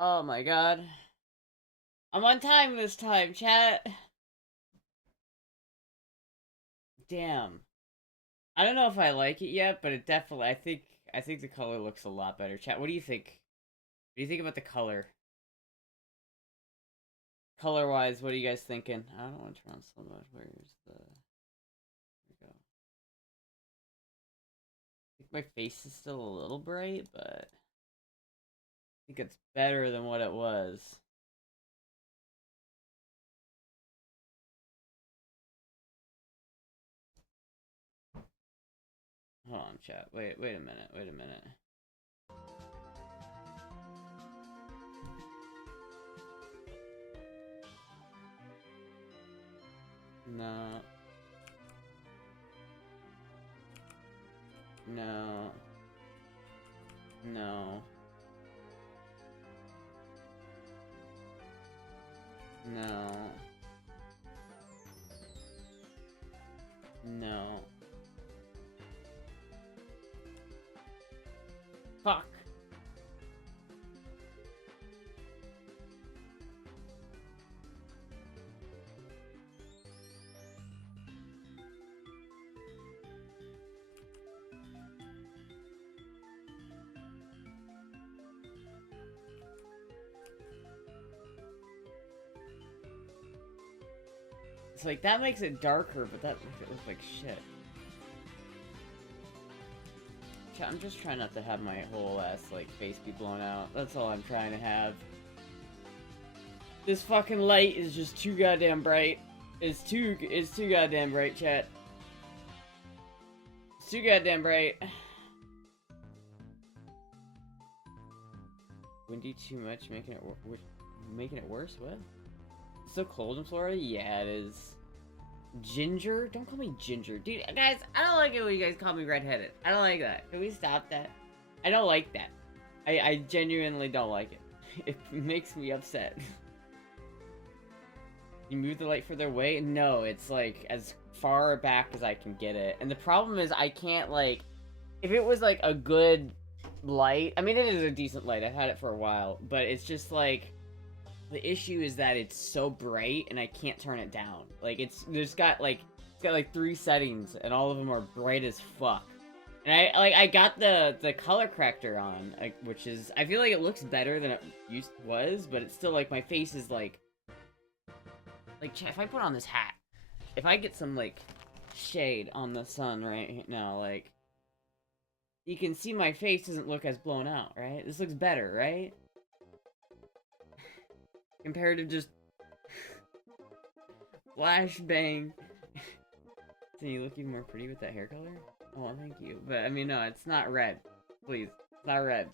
Oh my god. I'm on time this time, chat. Damn. I don't know if I like it yet, but it definitely I think the color looks a lot better. Chat, what do you think? What do you think about the color? Color wise, what are you guys thinking? I don't want to turn on slow mode. Where's the there we go. I think my face is still a little bright, but I think it's better than what it was. Hold on, chat. Wait a minute. Wait a minute. No. No. No. No. No. Fuck. It's like, that makes it darker, but that makes it look like shit. I'm just trying not to have my whole ass, like, face be blown out. That's all I'm trying to have. This fucking light is just too goddamn bright. It's too goddamn bright, chat. It's too goddamn bright. Windy too much, making it worse? What? It's so cold in Florida? Yeah, it is. Ginger? Don't call me Ginger. Dude, guys, I don't like it when you guys call me redheaded. I don't like that. Can we stop that? I don't like that. I genuinely don't like it. It makes me upset. You move the light further away? No, it's like as far back as I can get it. And the problem is I can't, like, if it was like a good light, I mean, it is a decent light. I've had it for a while, but it's just like, the issue is that it's so bright and I can't turn it down. Like, it's got like 3 settings and all of them are bright as fuck. And I got the color corrector on, like, which is, I feel like it looks better than it was, but it's still like my face is like if I put on this hat, if I get some like shade on the sun right now, like, you can see my face doesn't look as blown out, right? This looks better, right? Compared to just flashbang. So you look even more pretty with that hair color? Oh, thank you. But, I mean, no, it's not red. Please. It's not red.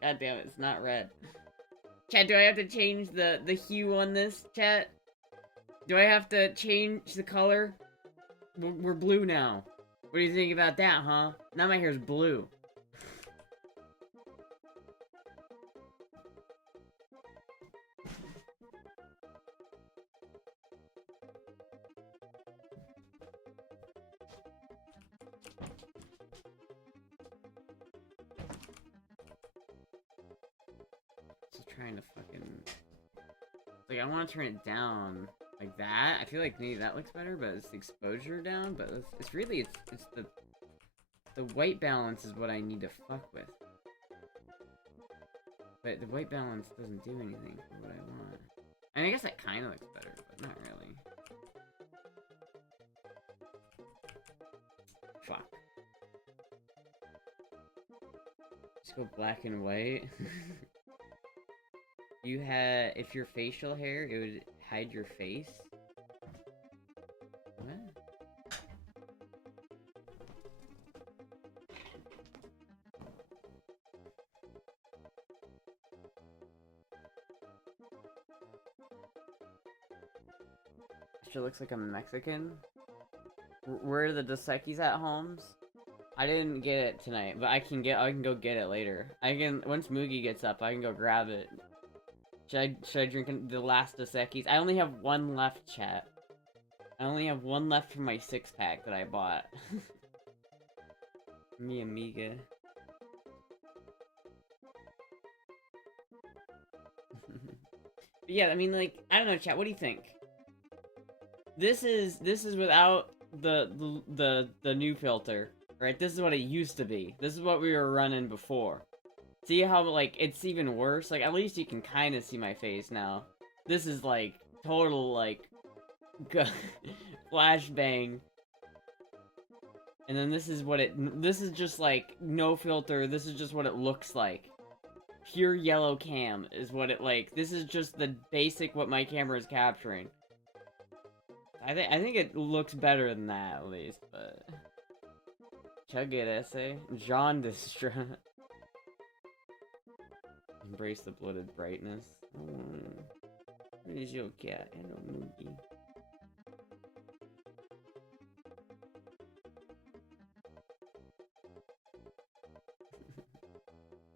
God damn it, it's not red. Chat, do I have to change the hue on this, chat? Do I have to change the color? We're blue now. What do you think about that, huh? Now my hair's blue. Trying to fucking, like, I want to turn it down like that. I feel like maybe that looks better, but it's the exposure down. But it's really it's the white balance is what I need to fuck with. But the white balance doesn't do anything for what I want. And I guess that kind of looks better, but not really. Fuck. Just go black and white. If your facial hair, it would hide your face? What? She looks like a Mexican. Where are the Dos Equis at, Holmes? I didn't get it tonight, but I can go get it later. Once Moogie gets up, I can go grab it. Should I drink the last Dos Equis? I only have one left, chat. I only have one left from my 6-pack that I bought. Mi amiga. But yeah, I mean, like, I don't know, chat, what do you think? This is without the new filter, right? This is what it used to be. This is what we were running before. See how, like, it's even worse? Like, at least you can kind of see my face now. This is, like, total, like, flashbang. And then this is just, like, no filter. This is just what it looks like. Pure yellow cam is what it, like, this is just the basic what my camera is capturing. I think it looks better than that, at least, but... Chug it, essay. Jaundice. Embrace the bloated brightness. What is your cat? Hello, Moogie.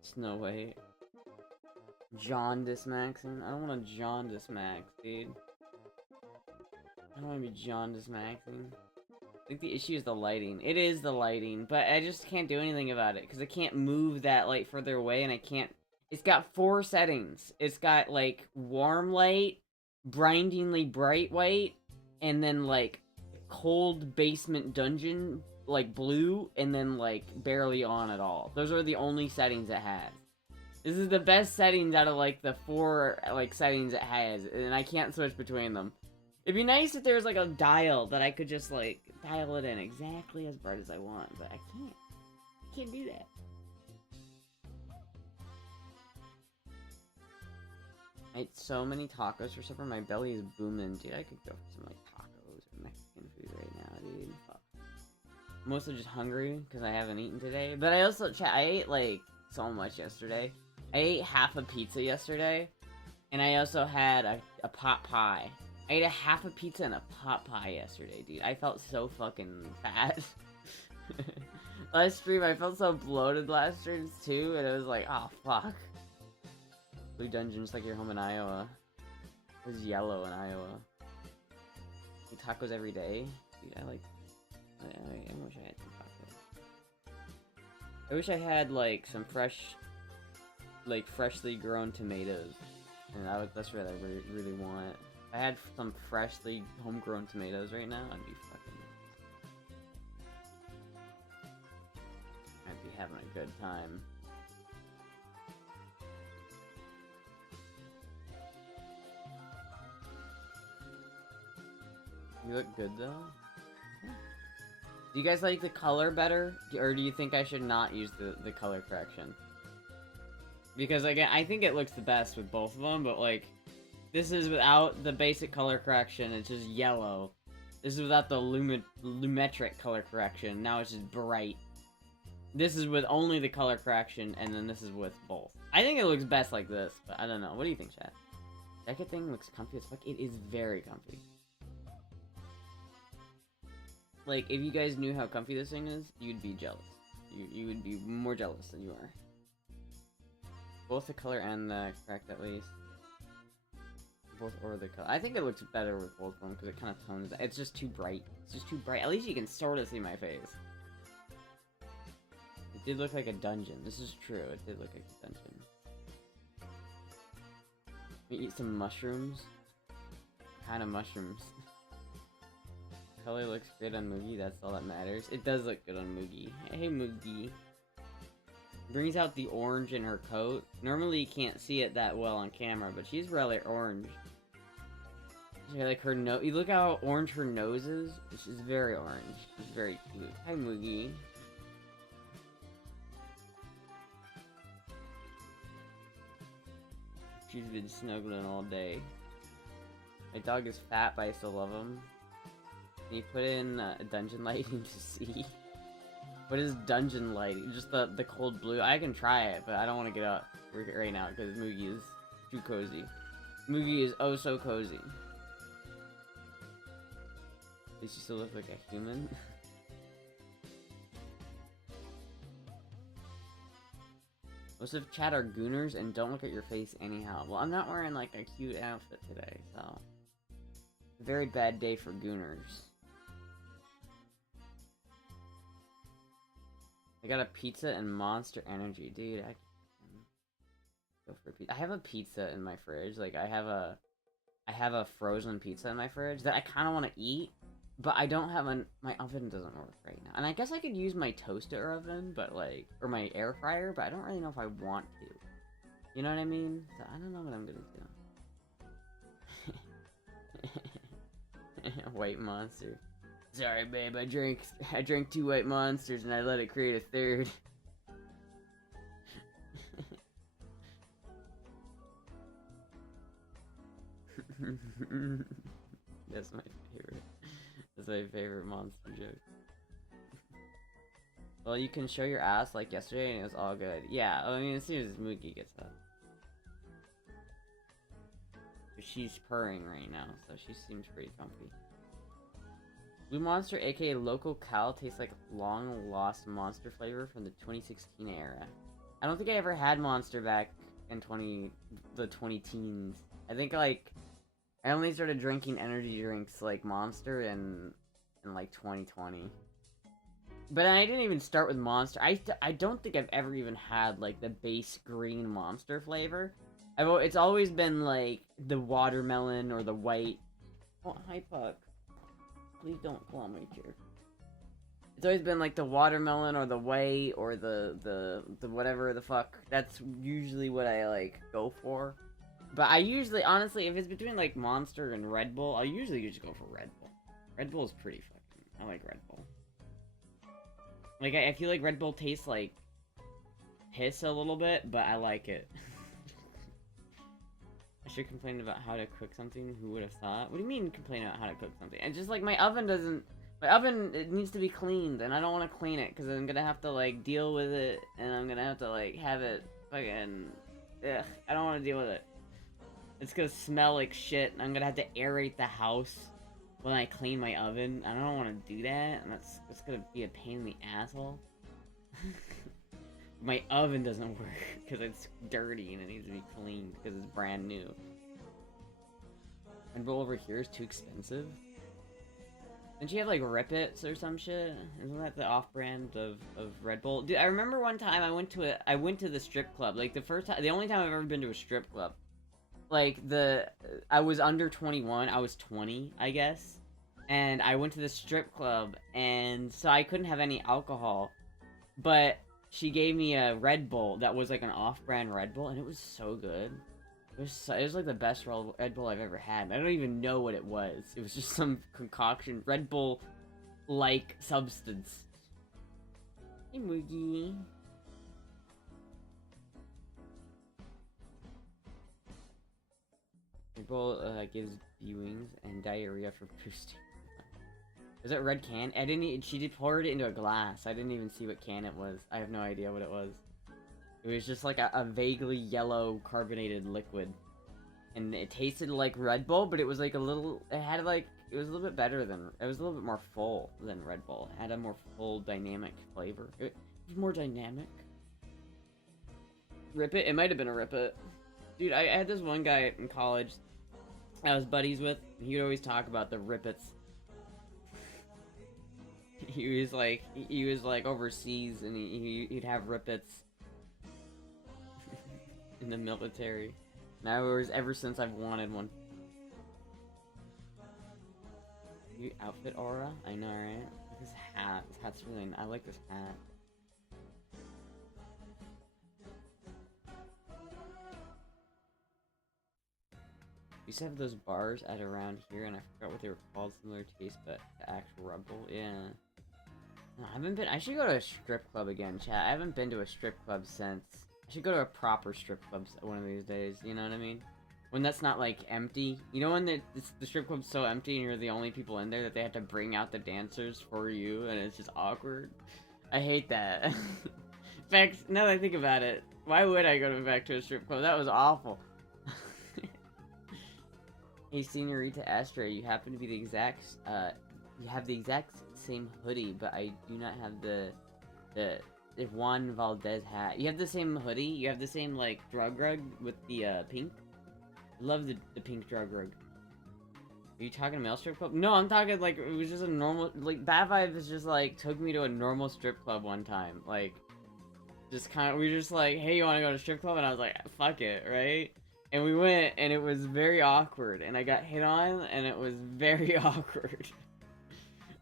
Snow White. Jaundice maxing? I don't want to jaundice max, dude. I don't want to be jaundice maxing. I think the issue is the lighting. It is the lighting, but I just can't do anything about it, because I can't move that light further away, and I can't... It's got 4 settings. It's got, like, warm light, blindingly bright white, and then, like, cold basement dungeon, like, blue, and then, like, barely on at all. Those are the only settings it has. This is the best settings out of, like, the 4, like, settings it has, and I can't switch between them. It'd be nice if there was, like, a dial that I could just, like, dial it in exactly as bright as I want, but I can't. I can't do that. I ate so many tacos for supper, my belly is booming. Dude, I could go for some, like, tacos or Mexican food right now, dude. Fuck. I'm mostly just hungry, because I haven't eaten today. But I also, I ate, like, so much yesterday. I ate half a pizza yesterday, and I also had a pot pie. I ate a half a pizza and a pot pie yesterday, dude. I felt so fucking fat. Last stream, I felt so bloated last stream, too, and it was like, oh, fuck. Blue Dungeon's like your home in Iowa. It was yellow in Iowa. Eat tacos every day? Dude, I wish I had some tacos. I wish I had, like, some freshly grown tomatoes. And that's what I really want. If I had some freshly homegrown tomatoes right now, I'd be having a good time. You look good, though. Do you guys like the color better? Or do you think I should not use the color correction? Because, again, I think it looks the best with both of them, but, like, this is without the basic color correction, it's just yellow. This is without the lumetric color correction, now it's just bright. This is with only the color correction, and then this is with both. I think it looks best like this, but I don't know. What do you think, chat? Jacket thing looks comfy as fuck. It is very comfy. Like, if you guys knew how comfy this thing is, you'd be jealous. You would be more jealous than you are. Both the color and the correct, at least. Both or the color. I think it looks better with both of them, because it kind of tones... It's just too bright. It's just too bright. At least you can sort of see my face. It did look like a dungeon. This is true. It did look like a dungeon. Let me eat some mushrooms. What kind of mushrooms? Color looks good on Moogie, that's all that matters. It does look good on Moogie. Hey, Moogie. Brings out the orange in her coat. Normally you can't see it that well on camera, but she's really orange. Like her nose. You look how orange her nose is? She's very orange. She's very cute. Hi, Moogie. She's been snuggling all day. My dog is fat, but I still love him. Can you put in dungeon lighting to see? What is dungeon lighting? Just the cold blue? I can try it, but I don't want to get up right now because Moogie is too cozy. Moogie is oh so cozy. Does she still look like a human? Most of chat are gooners and don't look at your face anyhow. Well, I'm not wearing like a cute outfit today, so... Very bad day for gooners. I got a pizza and Monster Energy, dude. Go for a pizza. I have a pizza in my fridge. Like, I have a frozen pizza in my fridge that I kind of want to eat, but I don't have my oven doesn't work right now. And I guess I could use my toaster oven, but like, or my air fryer, but I don't really know if I want to. You know what I mean? So I don't know what I'm gonna do. White monster. Sorry, babe. I drank 2 white monsters and I let it create a third. That's my favorite. That's my favorite monster joke. Well, you can show your ass like yesterday and it was all good. Yeah, I mean, as soon as Mookie gets up. She's purring right now, so she seems pretty comfy. Blue Monster, aka Local Cal, tastes like long lost monster flavor from the 2016 era. I don't think I ever had Monster back in the 20-teens. I think like I only started drinking energy drinks like Monster in like 2020. But I didn't even start with Monster. I don't think I've ever even had like the base green Monster flavor. It's always been like the watermelon or the white. Oh, hi Puck. Please don't claw my chair. It's always been like the watermelon or the white or the whatever the fuck. That's usually what I like go for. But I usually, honestly, if it's between like Monster and Red Bull, I'll usually just go for Red Bull. Red Bull is pretty fucking. I like Red Bull. Like I feel like Red Bull tastes like piss a little bit, but I like it. I should complain about how to cook something. Who would have thought? What do you mean complain about how to cook something? And just like my oven it needs to be cleaned, and I don't want to clean it because I'm gonna have to like deal with it, and I'm gonna have to like have it fucking. Ugh, I don't want to deal with it. It's gonna smell like shit, and I'm gonna have to aerate the house when I clean my oven. I don't want to do that, and that's gonna be a pain in the asshole. My oven doesn't work because it's dirty and it needs to be cleaned because it's brand new. Red Bull over here is too expensive. Didn't you have like Rip Its or some shit? Isn't that the off-brand of Red Bull? Dude, I remember one time I went to the strip club. Like the only time I've ever been to a strip club. Like I was under 21. I was 20, I guess. And I went to the strip club, and so I couldn't have any alcohol. But she gave me a Red Bull that was like an off-brand Red Bull, and it was so good. It was like the best Red Bull I've ever had. I don't even know what it was. It was just some concoction, Red Bull-like substance. Hey, Moogie. Red Bull gives viewings and diarrhea for boosting. Was it red can? She poured it into a glass. I didn't even see what can it was. I have no idea what it was. It was just like a vaguely yellow carbonated liquid. And it tasted like Red Bull, but it was like it was a little bit better than, it was a little bit more full than Red Bull. It had a more full dynamic flavor. It was more dynamic. Rip It? It might have been a Rip It. Dude, I had this one guy in college I was buddies with, and he would always talk about the Rip Its. He was like overseas, and he'd have Rip Its in the military. Now ever since I've wanted one. You outfit aura? I know, right? Look at this hat. This hat's really I like this hat. We used to have those bars at around here, and I forgot what they were called. Similar taste, but the actual Red Bull. Yeah. No, I should go to a strip club again, chat. I haven't been to a strip club since. I should go to a proper strip club one of these days, you know what I mean? When that's not, like, empty. You know when the strip club's so empty and you're the only people in there that they have to bring out the dancers for you, and it's just awkward? I hate that. In fact, now that I think about it, why would I go back to a strip club? That was awful. Hey, Senorita Astra, you happen to be the exact, you have the exact same hoodie, but I do not have the Juan Valdez hat. You have the same hoodie? You have the same, like, drug rug with the, pink? I love the pink drug rug. Are you talking male strip club? No, I'm talking, like, it was just a normal, like, Bad Vibes just, like, took me to a normal strip club one time. Like, just kind of, we were just like, hey, you want to go to strip club? And I was like, fuck it, right? And we went, and it was very awkward, and I got hit on, and it was very awkward.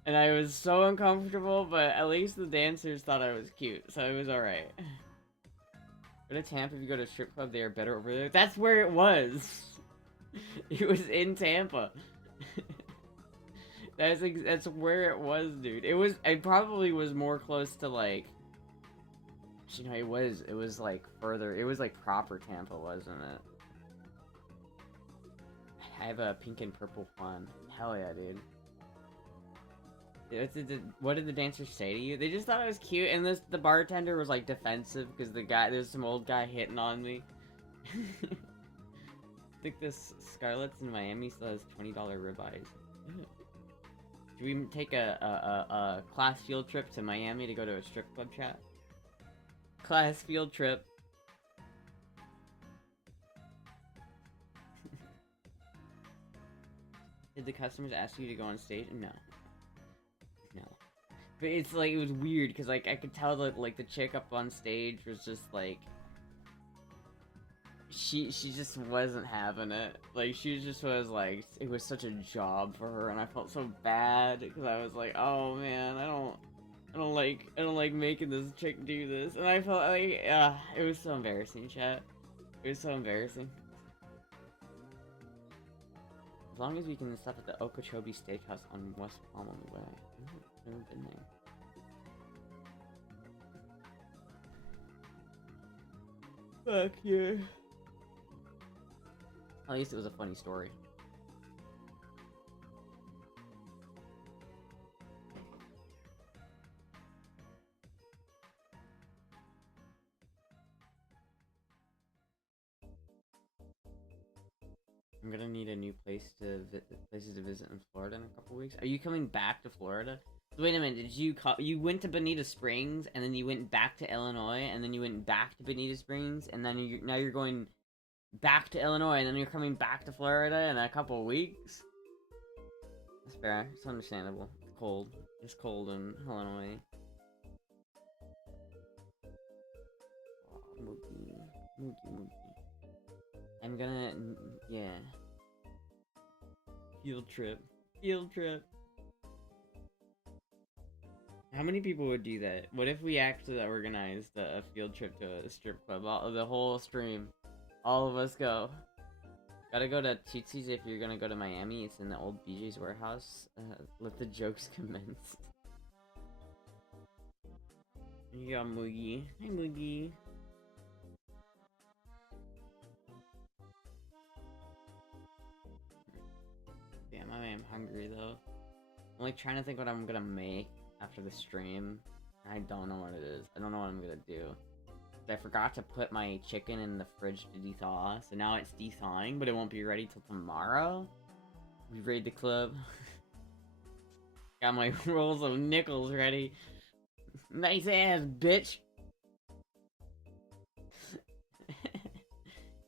And I was so uncomfortable, but at least the dancers thought I was cute, so it was alright. Go to Tampa, if you go to a strip club, they are better over there. That's where it was! It was in Tampa. That's where it was, dude. It probably was more close to, like... You know, it was like further, it was like proper Tampa, wasn't it? I have a pink and purple one. Hell yeah, dude. What did the dancers say to you? They just thought I was cute, and the bartender was like defensive because there's some old guy hitting on me. I think this Scarlett's in Miami still has $20 ribeyes. Should we take a class field trip to Miami to go to a strip club, chat? Class field trip. Did the customers ask you to go on stage? No. No. But it's like, it was weird, because like, I could tell that like the chick up on stage was just like, she just wasn't having it. Like, she just was like, it was such a job for her, and I felt so bad, because I was like, oh man, I don't like making this chick do this, and I felt like, it was so embarrassing, chat. It was so embarrassing. As long as we can stop at the Okeechobee Steakhouse on West Palm on the way. I've never been there. Fuck yeah. At least it was a funny story. I'm gonna need a new places to visit in Florida in a couple weeks. Are you coming back to Florida? So wait a minute, you went to Bonita Springs, and then you went back to Illinois, and then you went back to Bonita Springs, and then now you're going back to Illinois, and then you're coming back to Florida in a couple weeks? That's fair. It's understandable. It's cold. It's cold in Illinois. Oh, Mookie. I'm gonna, yeah. Field trip. How many people would do that? What if we actually organized a field trip to a strip club? The whole stream. All of us go. Gotta go to Tootsie's if you're gonna go to Miami. It's in the old BJ's warehouse. Let the jokes commence. You got Moogie. Hey, Moogie. Damn, I am hungry though. I'm like trying to think what I'm gonna make after the stream. I don't know what it is. I don't know what I'm gonna do. I forgot to put my chicken in the fridge to de-thaw, so now it's de-thawing, but it won't be ready till tomorrow. We raid the club. Got my rolls of nickels ready. Nice ass, bitch!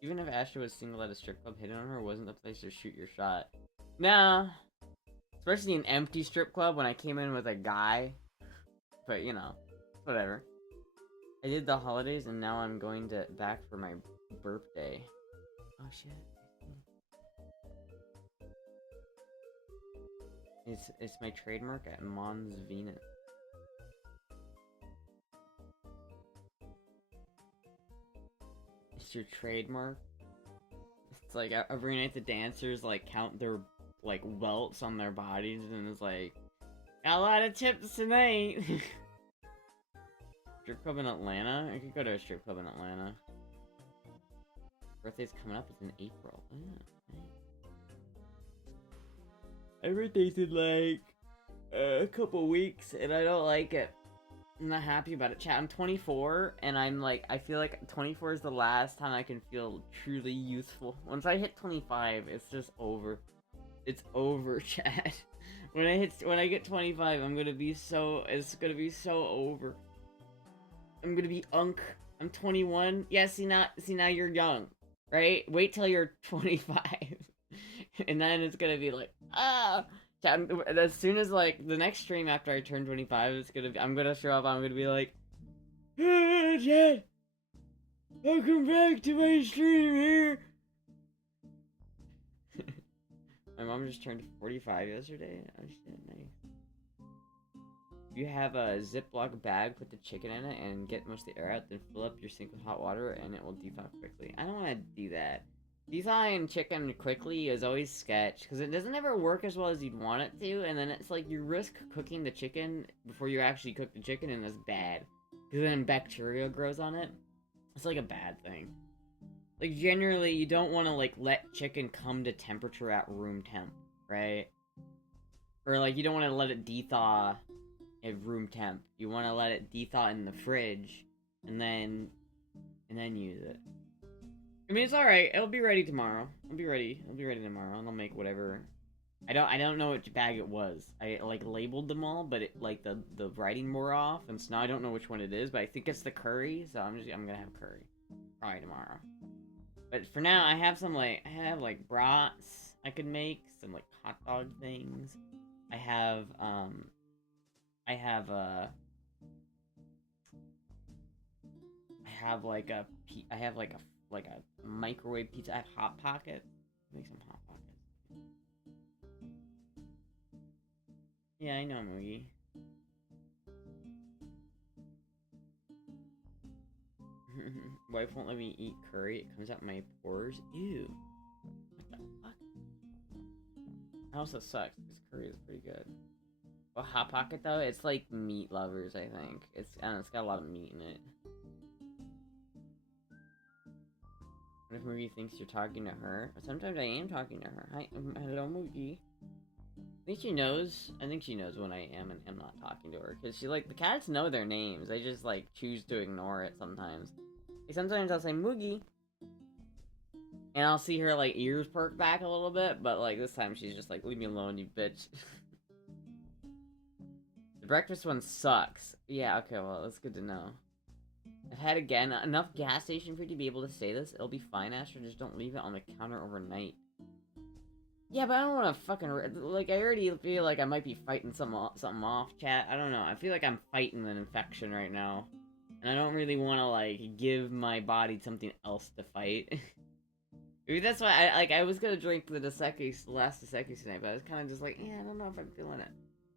Even if Astra was single at a strip club, hitting on her wasn't the place to shoot your shot. Nah. Especially an empty strip club when I came in with a guy. But, you know, whatever. I did the holidays and now I'm going back for my birthday. Oh shit. It's my trademark at Mons Venus. It's your trademark? It's like every night the dancers like count their like welts on their bodies and it's like, got a lot of tips tonight. Strip club in Atlanta? I could go to a strip club in Atlanta. Birthday's coming up, it's in April. Oh, my birthday's in like a couple weeks and I don't like it. I'm not happy about it, chat. I'm 24 and I'm like, I feel like 24 is the last time I can feel truly youthful. Once I hit 25, it's just over. It's over, chat. When I get 25, it's gonna be so over. I'm gonna be unk. I'm 21. Yeah, see now you're young, right? Wait till you're 25, and then it's gonna be like, as soon as like the next stream after I turn 25, I'm gonna show up. I'm gonna be like, Dad, welcome back to my stream here. My mom just turned 45 yesterday. Oh shit, nice. You have a Ziploc bag, put the chicken in it, and get most of the air out, then fill up your sink with hot water, and it will defrost quickly. I don't want to do that. Thawing chicken quickly is always sketch, because it doesn't ever work as well as you'd want it to, and then it's like you risk cooking the chicken before you actually cook the chicken, and that's bad. Because then bacteria grows on it. It's like a bad thing. Like, generally, you don't want to, like, let chicken come to temperature at room temp, right? Or, like, you don't want to let it de-thaw at room temp. You want to let it de-thaw in the fridge, and then use it. I mean, it's alright. It'll be ready tomorrow. It'll be ready tomorrow, and I'll make whatever. I don't know which bag it was. I, like, labeled them all, but it, like, the writing wore off, and so now I don't know which one it is, but I think it's the curry, so I'm gonna have curry. Probably tomorrow. But for now, I have brats I could make, some, like, hot dog things. I have a microwave pizza. I have Hot Pockets. Make some Hot Pockets. Yeah, I know, Moogie. Wife won't let me eat curry. It comes out my pores. Ew. What the fuck? That also sucks, because curry is pretty good. Well, Hot Pocket, though, it's like meat lovers, I think. It's got a lot of meat in it. What if Moogie thinks you're talking to her? Sometimes I am talking to her. Hi, hello, Moogie. I think she knows when I am and am not talking to her. Because the cats know their names. They just, like, choose to ignore it sometimes. Like, sometimes I'll say, Moogie. And I'll see her, like, ears perk back a little bit. But, like, this time she's just like, leave me alone, you bitch. The breakfast one sucks. Yeah, okay, well, that's good to know. I've had, again, enough gas station for you to be able to say this. It'll be fine, Astra. Just don't leave it on the counter overnight. Yeah, but I don't want to fucking... Like, I already feel like I might be fighting something off, chat. I don't know. I feel like I'm fighting an infection right now. And I don't really want to, like, give my body something else to fight. Maybe that's why I was gonna drink the last Dos Equis tonight, but I was kind of just like, yeah, I don't know if I'm feeling it.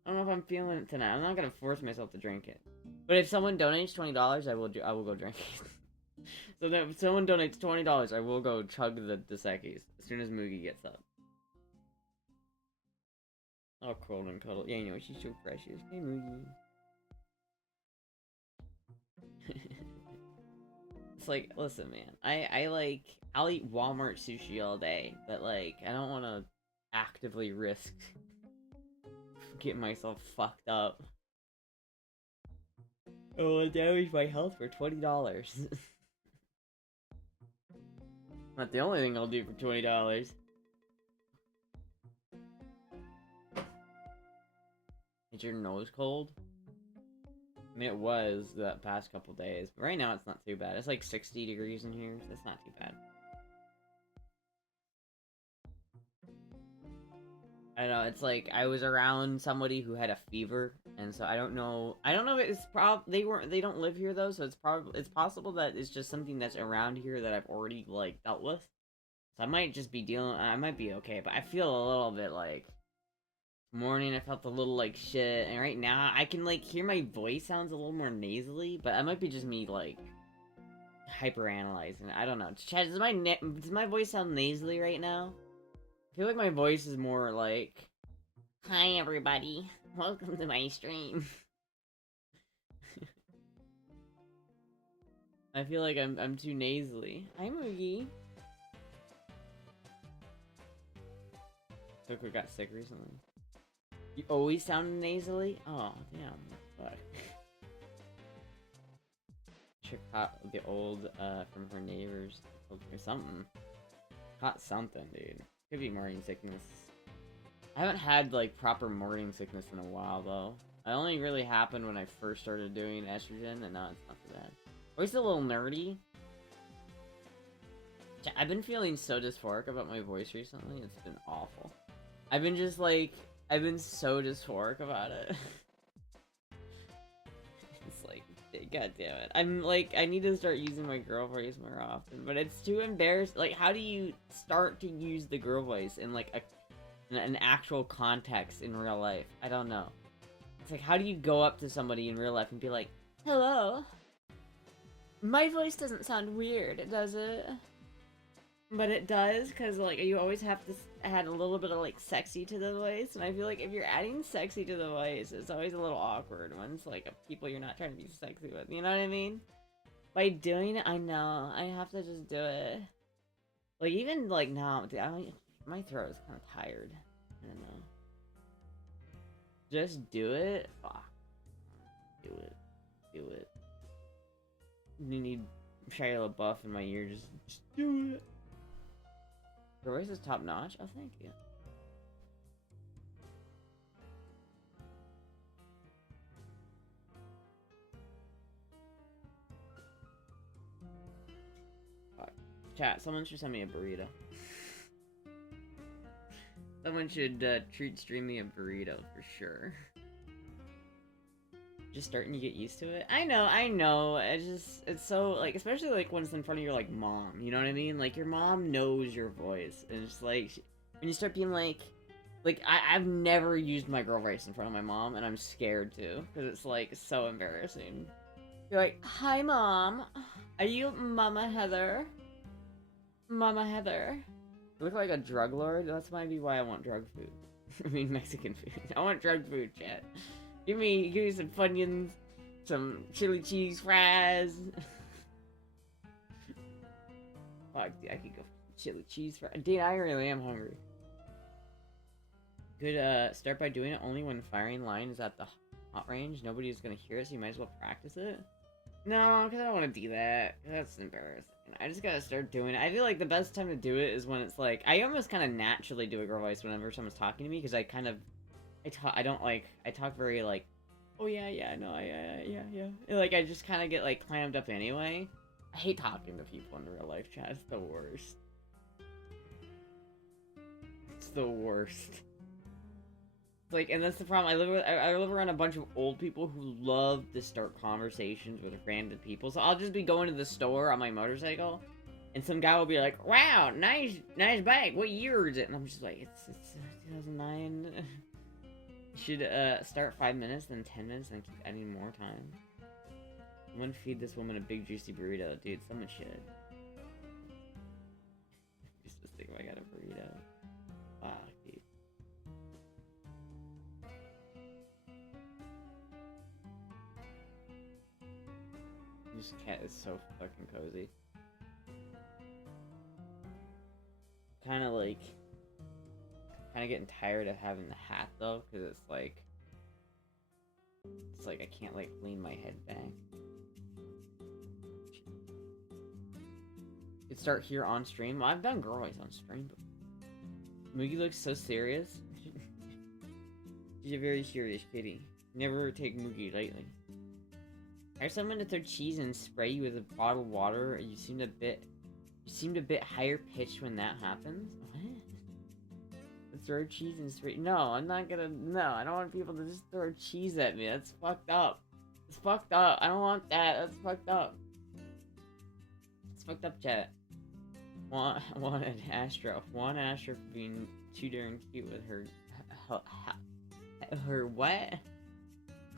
I don't know if I'm feeling it tonight. I'm not gonna force myself to drink it. But if someone donates $20, I will go drink it. So that if someone donates $20, I will go chug the Dos Equis as soon as Moogie gets up. Oh, cold and cuddle. Yeah, you know, she's so precious. Hey, Moogie. It's like, listen, man. I'll eat Walmart sushi all day, but, like, I don't want to actively risk getting myself fucked up. Oh, I damaged my health for $20. Not the only thing I'll do for $20. Is your nose cold? I mean, it was that past couple days, but right now it's not too bad. It's like 60 degrees in here, so it's not too bad. I know, it's like, I was around somebody who had a fever, and so I don't know if it's they don't live here though, so it's possible that it's just something that's around here that I've already, like, dealt with. So I might just be I might be okay, but I feel a little bit, like, morning I felt a little like shit, and right now I can, like, hear my voice sounds a little more nasally, but that might be just me, like, hyper-analyzing. I don't know. Chad, does my voice sound nasally right now? I feel like my voice is more like, hi everybody, welcome to my stream. I feel like I'm too nasally. Hi, Moogie. Coco got sick recently. You always sound nasally? Oh, damn. Fuck. She caught the old, from her neighbors, or something. Caught something, dude. Could be morning sickness. I haven't had, like, proper morning sickness in a while, though. It only really happened when I first started doing estrogen, and now it's not too bad. Always a little nerdy. I've been feeling so dysphoric about my voice recently, it's been awful. I've been so dysphoric about it. It's like, God damn it. I'm like, I need to start using my girl voice more often, but it's too embarrassing. Like, how do you start to use the girl voice in like an actual context in real life? I don't know. It's like, how do you go up to somebody in real life and be like, hello? My voice doesn't sound weird, does it? But it does, because, like, you always have to add a little bit of, like, sexy to the voice, and I feel like if you're adding sexy to the voice, it's always a little awkward when it's, like, people you're not trying to be sexy with, you know what I mean? By doing it, I know, I have to just do it. Like, even, like, now, dude, my throat is kind of tired. I don't know. Just do it? Fuck. Do it. Do it. You need Shia LaBeouf in my ear, just do it. Your voice is top notch? Oh, thank you. Fuck. Chat, someone should send me a burrito. Someone should treat stream me a burrito for sure. Just starting to get used to it. I know. It's so, like, especially, like, when it's in front of your, like, mom, you know what I mean? Like, your mom knows your voice, and it's, like, when you start being, like, I've never used my girl voice in front of my mom, and I'm scared to, because it's, like, so embarrassing. You're like, hi, Mom. Are you Mama Heather? Mama Heather. You look like a drug lord? That's might be why I want drug food. I mean, Mexican food. I want drug food, chat. Give me some Funyuns, some chili cheese fries. Fuck, dude, I could go chili cheese fries. Dude, I really am hungry. Could start by doing it only when firing line is at the hot range. Nobody's gonna hear it, so you might as well practice it. No, because I don't want to do that. That's embarrassing. I just gotta start doing it. I feel like the best time to do it is when it's like, I almost kind of naturally do a girl voice whenever someone's talking to me, because I kind of, I talk very, like, oh yeah, no, yeah. Like, I just kind of get, like, clammed up anyway. I hate talking to people in real life, chat. It's the worst. It's the worst. Like, and that's the problem. I live around a bunch of old people who love to start conversations with random people. So I'll just be going to the store on my motorcycle, and some guy will be like, "Wow, nice bike. What year is it?" And I'm just like, "It's 2009." You should start 5 minutes, then 10 minutes, and keep adding more time. I'm gonna feed this woman a big juicy burrito, dude. Someone should. Just think if I got a burrito. Wow, dude. This cat is so fucking cozy. Kinda getting tired of having the hat though, because it's like I can't like lean my head back. Could start here on stream. Well, I've done girl voice on stream, but Moogie looks so serious. She's a very serious kitty. Never take Moogie lightly. Hire someone to throw cheese and spray you with a bottle of water. You seemed a bit higher pitched when that happens. What? Throw cheese and spray? No, I'm not gonna. No, I don't want people to just throw cheese at me. That's fucked up. It's fucked up. I don't want that. That's fucked up. It's fucked up, chat. Wanted Astra. Want Astra for being too darn cute with her what?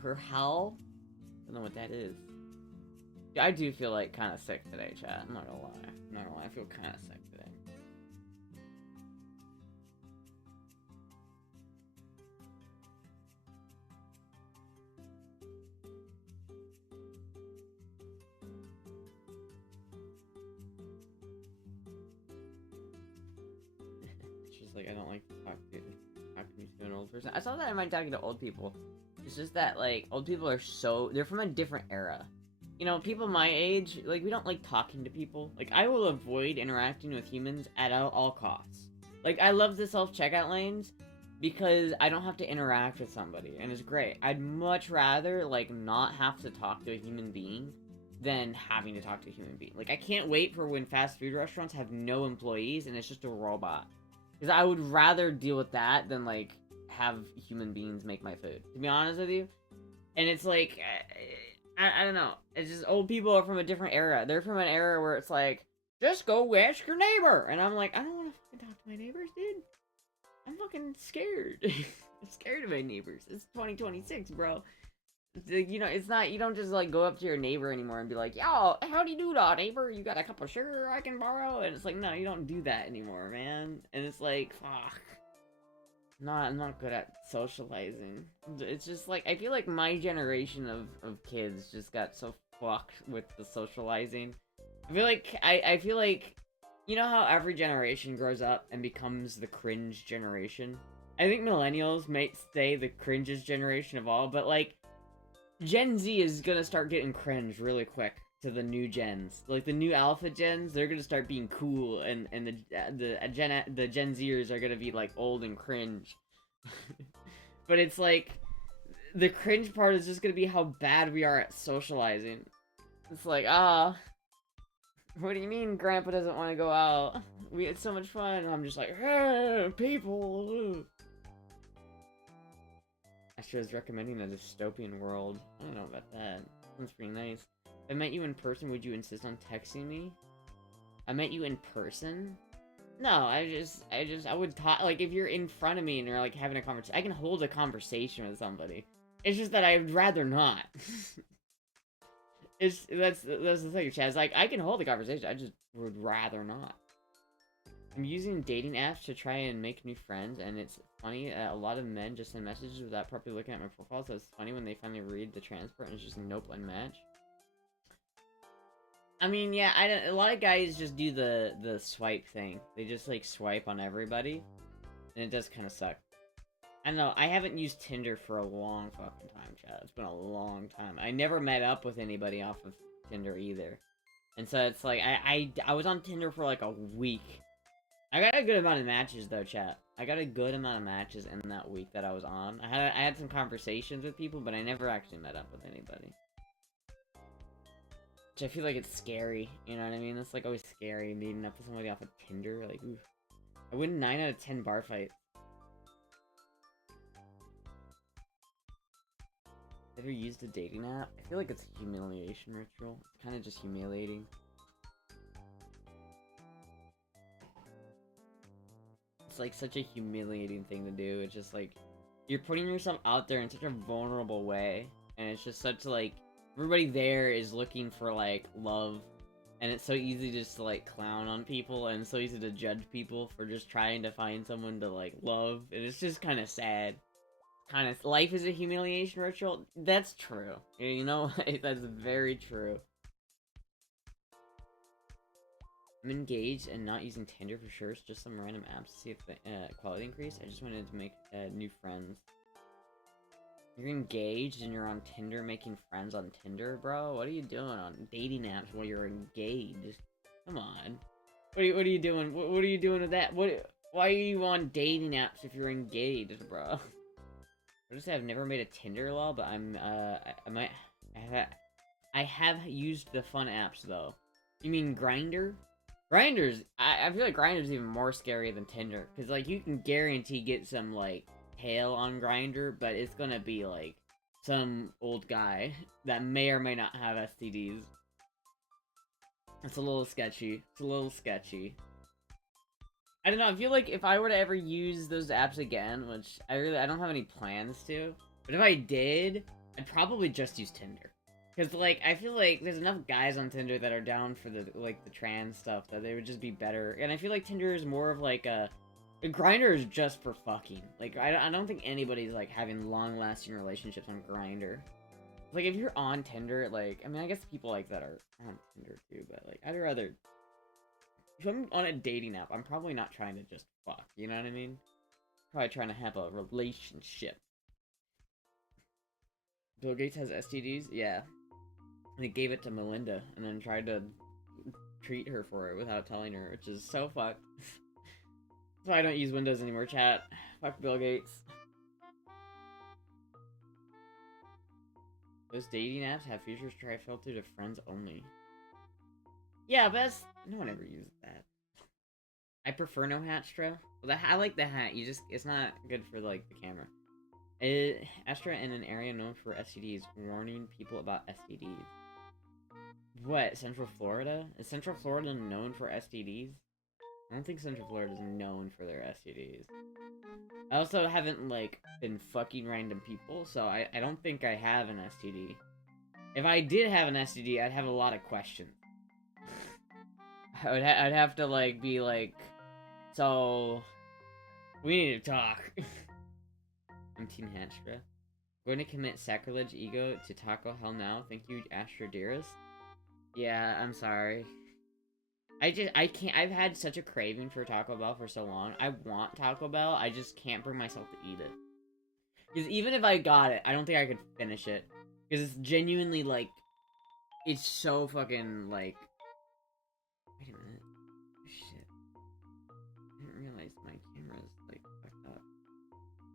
Her howl? I don't know what that is. I do feel like kind of sick today, chat. I'm not gonna lie. I feel kind of sick today. It's just like I don't like to talk to an old person. I saw that I might talking to old people. It's just that, like, old people are they're from a different era. You know, people my age, like, we don't like talking to people. Like, I will avoid interacting with humans at all costs. Like, I love the self-checkout lanes because I don't have to interact with somebody, and it's great. I'd much rather, like, not have to talk to a human being than having to talk to a human being. Like, I can't wait for when fast food restaurants have no employees and it's just a robot. Because I would rather deal with that than, like, have human beings make my food, to be honest with you. And it's like, I don't know. It's just old people are from a different era. They're from an era where it's like, just go ask your neighbor. And I'm like, I don't want to fucking talk to my neighbors, dude. I'm fucking scared. I'm scared of my neighbors. It's 2026, bro. You know, it's not, you don't just like go up to your neighbor anymore and be like, yo, how do you do that, neighbor? You got a cup of sugar I can borrow? And it's like, no, you don't do that anymore, man. And it's like, fuck. I'm not good at socializing. It's just like, I feel like my generation of kids just got so fucked with the socializing. I feel like, you know how every generation grows up and becomes the cringe generation? I think millennials might stay the cringest generation of all, but like, Gen Z is gonna start getting cringe really quick to the new gens. Like the new alpha gens, they're gonna start being cool, and the Gen Zers are gonna be like old and cringe. But it's like the cringe part is just gonna be how bad we are at socializing. It's like, what do you mean Grandpa doesn't want to go out? We had so much fun. And I'm just like, hey, people. Astra is recommending a dystopian world. I don't know about that. Sounds pretty nice. If I met you in person, would you insist on texting me? I met you in person? No, I would talk, like, if you're in front of me and you're, like, having a conversation, I can hold a conversation with somebody. It's just that I'd rather not. That's the thing, Chaz. Like, I can hold a conversation, I just would rather not. I'm using dating apps to try and make new friends, and it's funny, a lot of men just send messages without properly looking at my profile, so it's funny when they finally read the transport and it's just nope, unmatch. I mean, yeah, a lot of guys just do the swipe thing. They just, like, swipe on everybody, and it does kind of suck. I don't know, I haven't used Tinder for a long fucking time, Chad. It's been a long time. I never met up with anybody off of Tinder either. And so it's like, I was on Tinder for, like, a week. I got a good amount of matches, though, chat. I got a good amount of matches in that week that I was on. I had some conversations with people, but I never actually met up with anybody. Which I feel like it's scary, you know what I mean? It's, like, always scary meeting up with somebody off of Tinder. Like, oof. I win 9 out of 10 bar fights. Ever used a dating app? I feel like it's a humiliation ritual. It's kind of just humiliating. It's like such a humiliating thing to do. It's just like, you're putting yourself out there in such a vulnerable way. And it's just such like, everybody there is looking for like love. And it's so easy just to like clown on people. And it's so easy to judge people for just trying to find someone to like love. And it's just kind of sad. Life is a humiliation ritual. That's true. You know, that's very true. I'm engaged and not using Tinder for sure. It's just some random apps to see if the quality increase. I just wanted to make new friends. You're engaged and you're on Tinder making friends on Tinder, bro? What are you doing on dating apps while you're engaged? Come on. What are you doing? What are you doing with that? Why are you on dating apps if you're engaged, bro? I just say I've never made a Tinder lol, but I have used the fun apps though. You mean Grindr? Grindr's, I feel like Grindr's even more scary than Tinder, because, like, you can guarantee get some, like, tail on Grindr, but it's gonna be, like, some old guy that may or may not have STDs. It's a little sketchy. It's a little sketchy. I don't know, I feel like if I were to ever use those apps again, which I don't have any plans to, but if I did, I'd probably just use Tinder. Because, like, I feel like there's enough guys on Tinder that are down for the, like, the trans stuff that they would just be better. And I feel like Tinder is more of, like, a Grindr is just for fucking. Like, I don't think anybody's, like, having long-lasting relationships on Grindr. Like, if you're on Tinder, like, I mean, I guess people like that are on Tinder, too, but, like, I'd rather... If I'm on a dating app, I'm probably not trying to just fuck, you know what I mean? Probably trying to have a relationship. Bill Gates has STDs? Yeah. And he gave it to Melinda, and then tried to treat her for it without telling her, which is so fucked. That's why I don't use Windows anymore, chat. Fuck Bill Gates. Those dating apps have features try filter to friends only. Yeah, but that's... No one ever uses that. I prefer no Astra. Well, I like the hat, it's not good for, like, the camera. Astra in an area known for STDs, warning people about STDs. What, Central Florida? Is Central Florida known for STDs? I don't think Central Florida is known for their STDs. I also haven't, like, been fucking random people, so I don't think I have an STD. If I did have an STD, I'd have a lot of questions. I'd have to, like, be like, so, we need to talk. I'm Team Astra. Going to commit sacrilege ego to Taco Hell now. Thank you, Astra dearest. Yeah, I'm sorry. I can't, I've had such a craving for Taco Bell for so long. I want Taco Bell, I just can't bring myself to eat it. Because even if I got it, I don't think I could finish it. Because it's genuinely, like, it's so fucking, like... Wait a minute. Shit. I didn't realize my camera's, like, fucked up.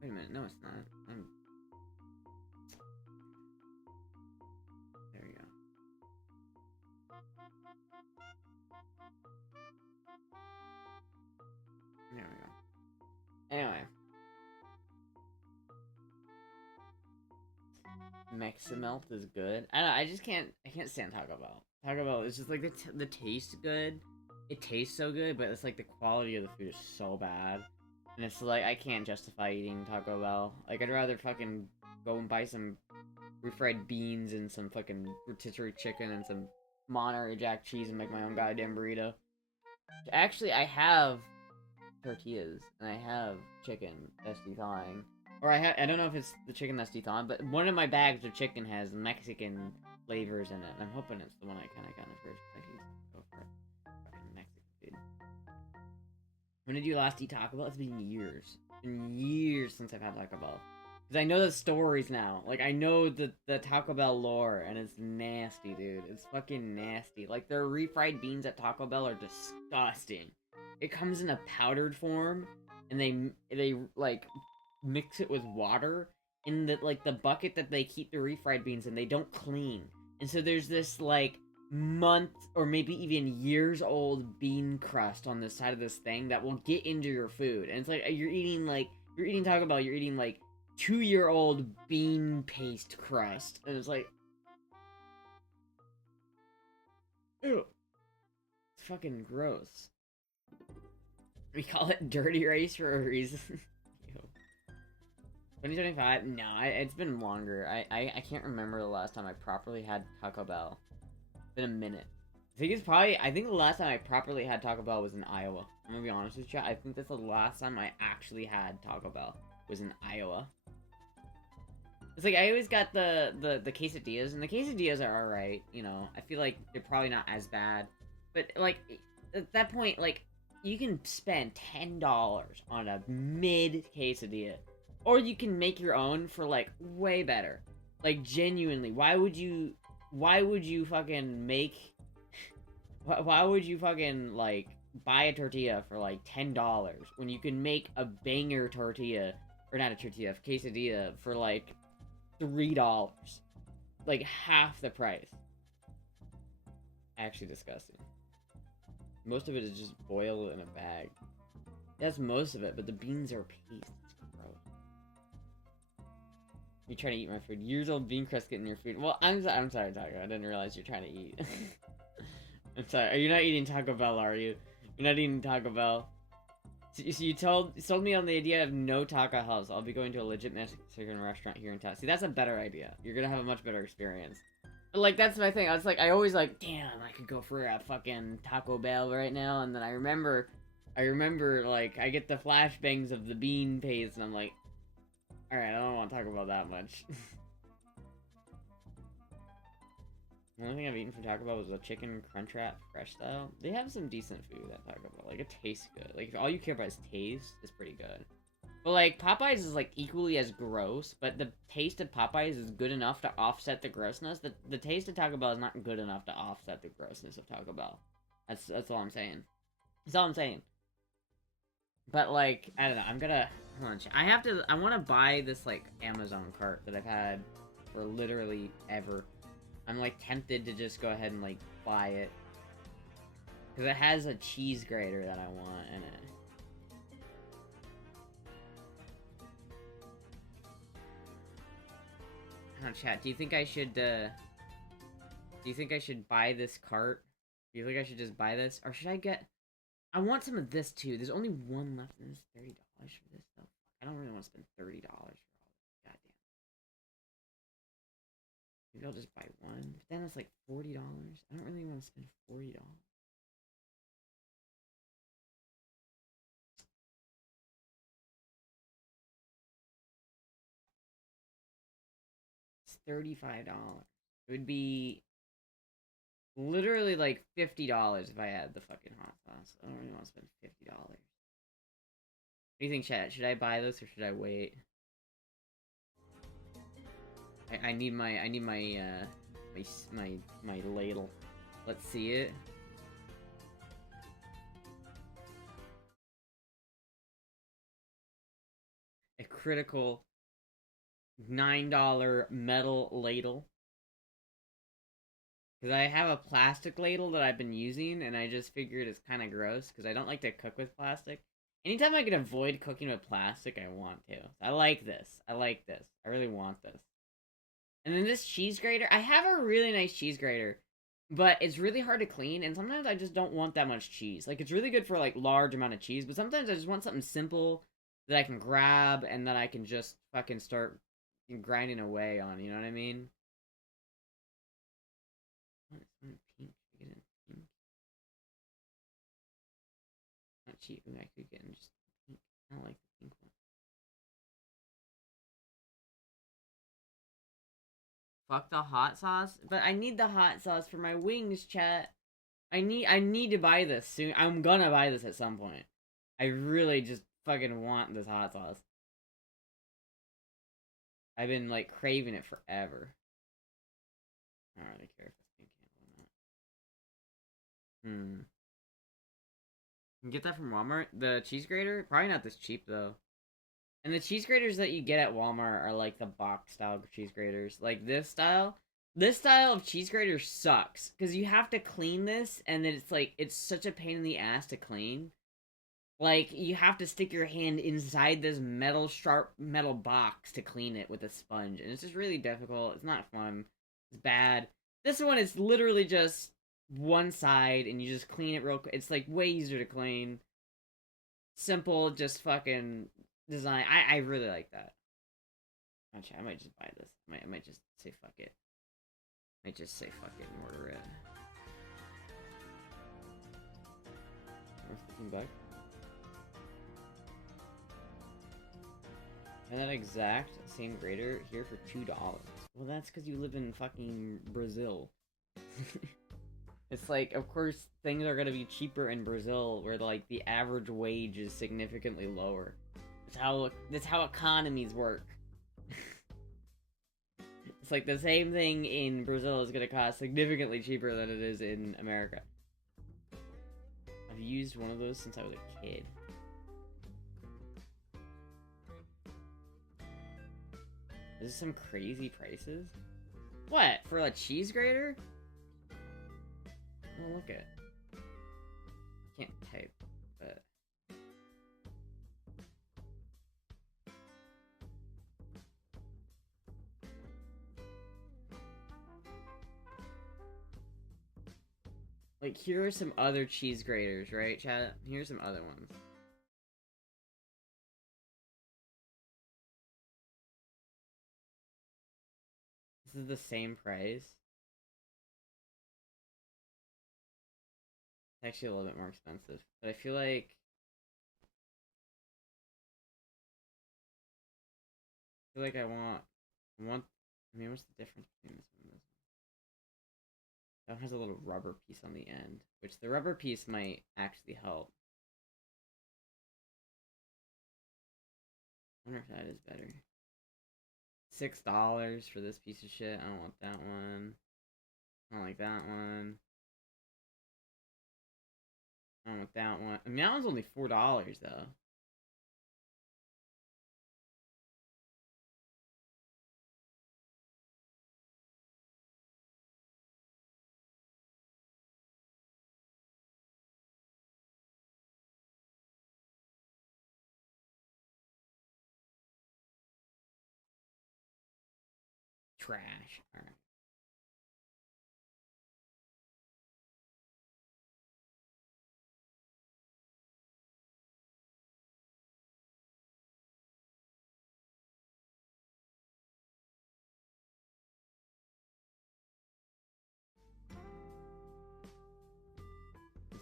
Wait a minute, no it's not. There we go. There we go. Anyway. Mexamelt is good. I don't know, I can't stand Taco Bell. Taco Bell is just like, the taste good. It tastes so good, but it's like the quality of the food is so bad. And it's like, I can't justify eating Taco Bell. Like, I'd rather fucking go and buy some refried beans and some fucking rotisserie chicken and some Monterey Jack cheese and make my own goddamn burrito. Actually, I have tortillas, and I have chicken that's dethawing. Or I don't know if it's the chicken that's dethawing, but one of my bags of chicken has Mexican flavors in it, and I'm hoping it's the one I kind of got in the fridge. I can go for it. Fucking Mexican food. When did you last eat Taco Bell? It's been years. It's been years since I've had Taco Bell. Because I know the stories now. Like, I know the Taco Bell lore, and it's nasty, dude. It's fucking nasty. Like, their refried beans at Taco Bell are disgusting. It comes in a powdered form, and they like, mix it with water in the, like, the bucket that they keep the refried beans in. They don't clean. And so there's this, like, month, or maybe even years old bean crust on the side of this thing that will get into your food. And it's like, you're eating Taco Bell, you're eating, like, 2-year-old bean paste crust. And it's like... Ew. It's fucking gross. We call it Dirty Race for a reason. 2025? No, it's been longer. I can't remember the last time I properly had Taco Bell. It's been a minute. I think the last time I properly had Taco Bell was in Iowa. I'm gonna be honest with you. I think that's the last time I actually had Taco Bell was in Iowa. It's like, I always got the quesadillas, and the quesadillas are alright, you know. I feel like they're probably not as bad. But, like, at that point, like, you can spend $10 on a mid quesadilla. Or you can make your own for, like, way better. Like, genuinely, why would you fucking make... Why would you fucking, like, buy a tortilla for, like, $10 when you can make a banger tortilla, or not a tortilla, a quesadilla for, like, $3? Like, half the price. Actually disgusting. Most of it is just boiled in a bag. That's most of it, but the beans are paste. You're trying to eat my food. Years old bean crust getting your food. Well, I'm sorry, Taco. I didn't realize you're trying to eat. I'm sorry. You're not eating Taco Bell, are you? You're not eating Taco Bell. So you sold me on the idea of no taco house. I'll be going to a legit Mexican restaurant here in town. See, that's a better idea. You're gonna have a much better experience. But, like, that's my thing. I always like, damn, I could go for a fucking Taco Bell right now. And then I remember, like, I get the flashbangs of the bean paste, and I'm like, alright, I don't want to talk about that much. The only thing I've eaten from Taco Bell was a chicken Crunchwrap fresh style. They have some decent food at Taco Bell. Like, it tastes good. Like, if all you care about is taste, it's pretty good. But, like, Popeyes is, like, equally as gross, but the taste of Popeyes is good enough to offset the grossness. The taste of Taco Bell is not good enough to offset the grossness of Taco Bell. That's all I'm saying. That's all I'm saying. But, like, I don't know, I'm gonna... Hold on, I want to buy this, like, Amazon cart that I've had for literally ever. I'm, like, tempted to just go ahead and, like, buy it. Because it has a cheese grater that I want in it. Oh, chat, do you think I should, do you think I should buy this cart? Do you think I should just buy this? Or should I get... I want some of this, too. There's only one left, and there's $30 for this stuff. I don't really want to spend $30 for all this. Goddamn. Maybe I'll just buy one. But then it's like $40. I don't really want to spend $40. It's $35. It would be literally like $50 if I had the fucking hot sauce. I don't really want to spend $50. What do you think, chat? Should I buy this or should I wait? I need my my ladle. Let's see it. A critical $9 metal ladle. Because I have a plastic ladle that I've been using, and I just figured it's kind of gross, because I don't like to cook with plastic. Anytime I can avoid cooking with plastic, I want to. I like this. I like this. I really want this. And then this cheese grater. I have a really nice cheese grater, but it's really hard to clean, and sometimes I just don't want that much cheese. Like, it's really good for, like, large amount of cheese, but sometimes I just want something simple that I can grab and that I can just fucking start grinding away on, you know what I mean? Pink. Get in pink. Not cheap. I could get in just pink. I don't like the pink one. Fuck the hot sauce, but I need the hot sauce for my wings, chat. I need to buy this soon. I'm gonna buy this at some point. I really just fucking want this hot sauce. I've been like craving it forever. I don't really care if it's pink candle or not. You can get that from Walmart. The cheese grater? Probably not this cheap though. And the cheese graters that you get at Walmart are like the box style cheese graters. Like this style of cheese grater sucks. Because you have to clean this, and then it's like, it's such a pain in the ass to clean. Like, you have to stick your hand inside this sharp metal box to clean it with a sponge. And it's just really difficult. It's not fun. It's bad. This one is literally just one side, and you just clean it real quick. It's like way easier to clean. Simple, just fucking design. I really like that. Actually, I might just buy this. I might just say fuck it. I might just say fuck it and order it. $15. And that exact same grater here for $2. Well, that's because you live in fucking Brazil. It's like, of course, things are gonna be cheaper in Brazil, where like the average wage is significantly lower. That's how economies work. It's like the same thing in Brazil is gonna cost significantly cheaper than it is in America. I've used one of those since I was a kid. Is this some crazy prices? What? For a cheese grater? Oh, look at. Can't type, but. Like, here are some other cheese graters, right, chat? Here's some other ones. This is the same price. It's actually a little bit more expensive, but I feel like I want. I mean, what's the difference between this one and this one? That has a little rubber piece on the end, which the rubber piece might actually help. I wonder if that is better. $6 for this piece of shit. I don't want that one. I don't like that one. I don't want that one. I mean, that one's only $4 though. trash. Alright.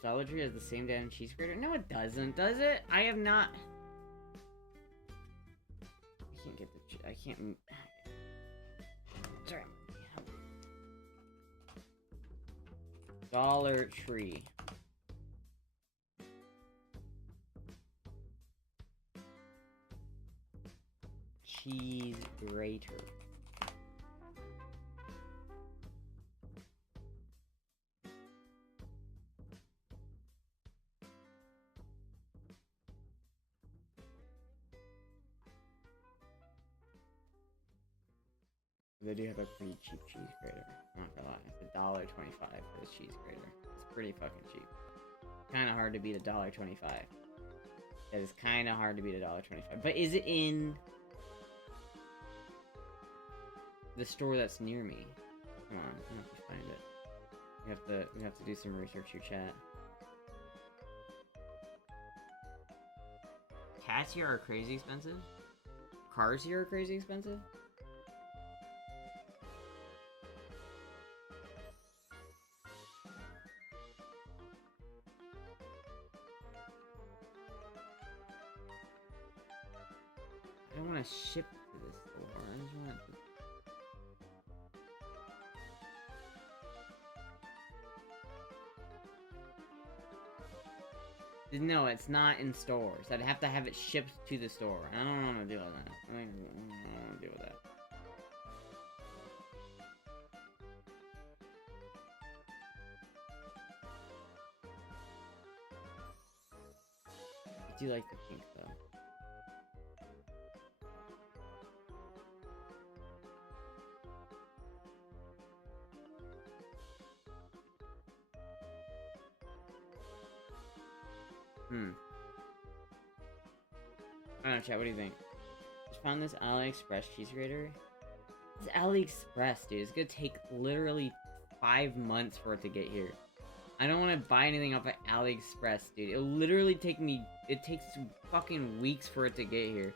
Dollar Tree has the same damn cheese grater? No, it doesn't. Does it? I have not. I can't get the. I can't. Sorry. Dollar Tree. Cheese grater. They do have a pretty cheap cheese grater. I'm not gonna lie. It's $1.25 for this cheese grater. It's pretty fucking cheap. Kind of hard to beat $1.25. It is kind of hard to beat $1.25. But is it in the store that's near me? Come on, I have to find it. We have to do some research here, chat. Cats here are crazy expensive. Cars here are crazy expensive. I don't want to ship to this store. I just want to... No, it's not in stores. I'd have to have it shipped to the store. I don't want to deal with that. I don't want to deal with that. I do like the pink though. I don't know, chat, what do you think? Just found this AliExpress cheese grater. It's AliExpress, dude. It's gonna take literally 5 months for it to get here. I don't want to buy anything off of AliExpress, dude. It'll literally take me... It takes fucking weeks for it to get here.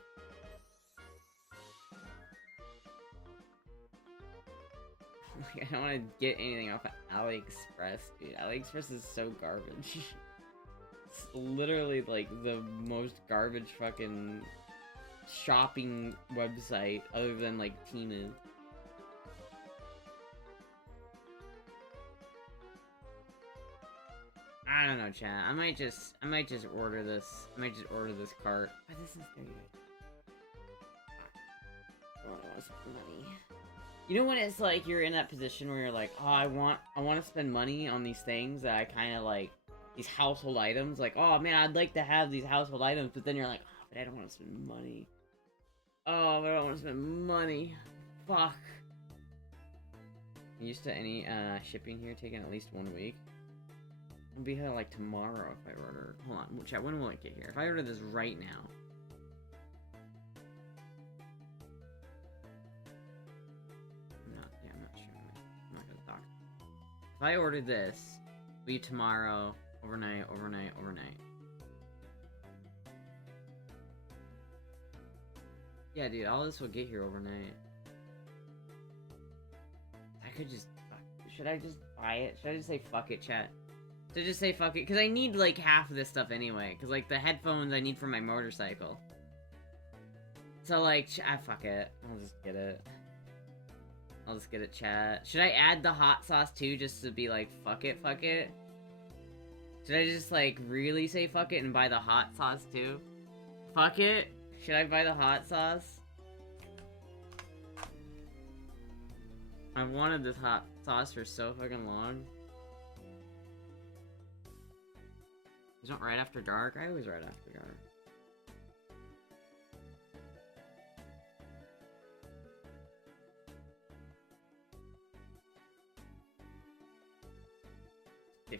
Like, I don't want to get anything off of AliExpress, dude. AliExpress is so garbage. It's literally like the most garbage fucking shopping website other than like Temu. I don't know, chat. I might just order this. I might just order this cart. Oh, this is very good. Oh, I want some money. You know when it's like you're in that position where you're like, oh, I want to spend money on these things that I kind of like. These household items, like, oh man, I'd like to have these household items, but then you're like, oh, but I don't want to spend money. Oh, but I don't want to spend money. Fuck. I'm used to any shipping here taking at least 1 week. It'll be here like tomorrow if I order. Hold on, chat, when will it get here? If I order this right now. I'm not sure. I'm not gonna talk. If I order this, it'll be tomorrow. Overnight. Yeah, dude, all this will get here overnight. I could just... Should I just buy it? Should I just say fuck it, chat? Should I just say fuck it? Because I need, like, half of this stuff anyway. Because, like, the headphones I need for my motorcycle. So, like, fuck it. I'll just get it. I'll just get it, chat. Should I add the hot sauce, too, just to be like, fuck it, fuck it? Should I just, like, really say fuck it and buy the hot sauce, too? Fuck it? Should I buy the hot sauce? I've wanted this hot sauce for so fucking long. It's not right after dark? I always right after dark. $50.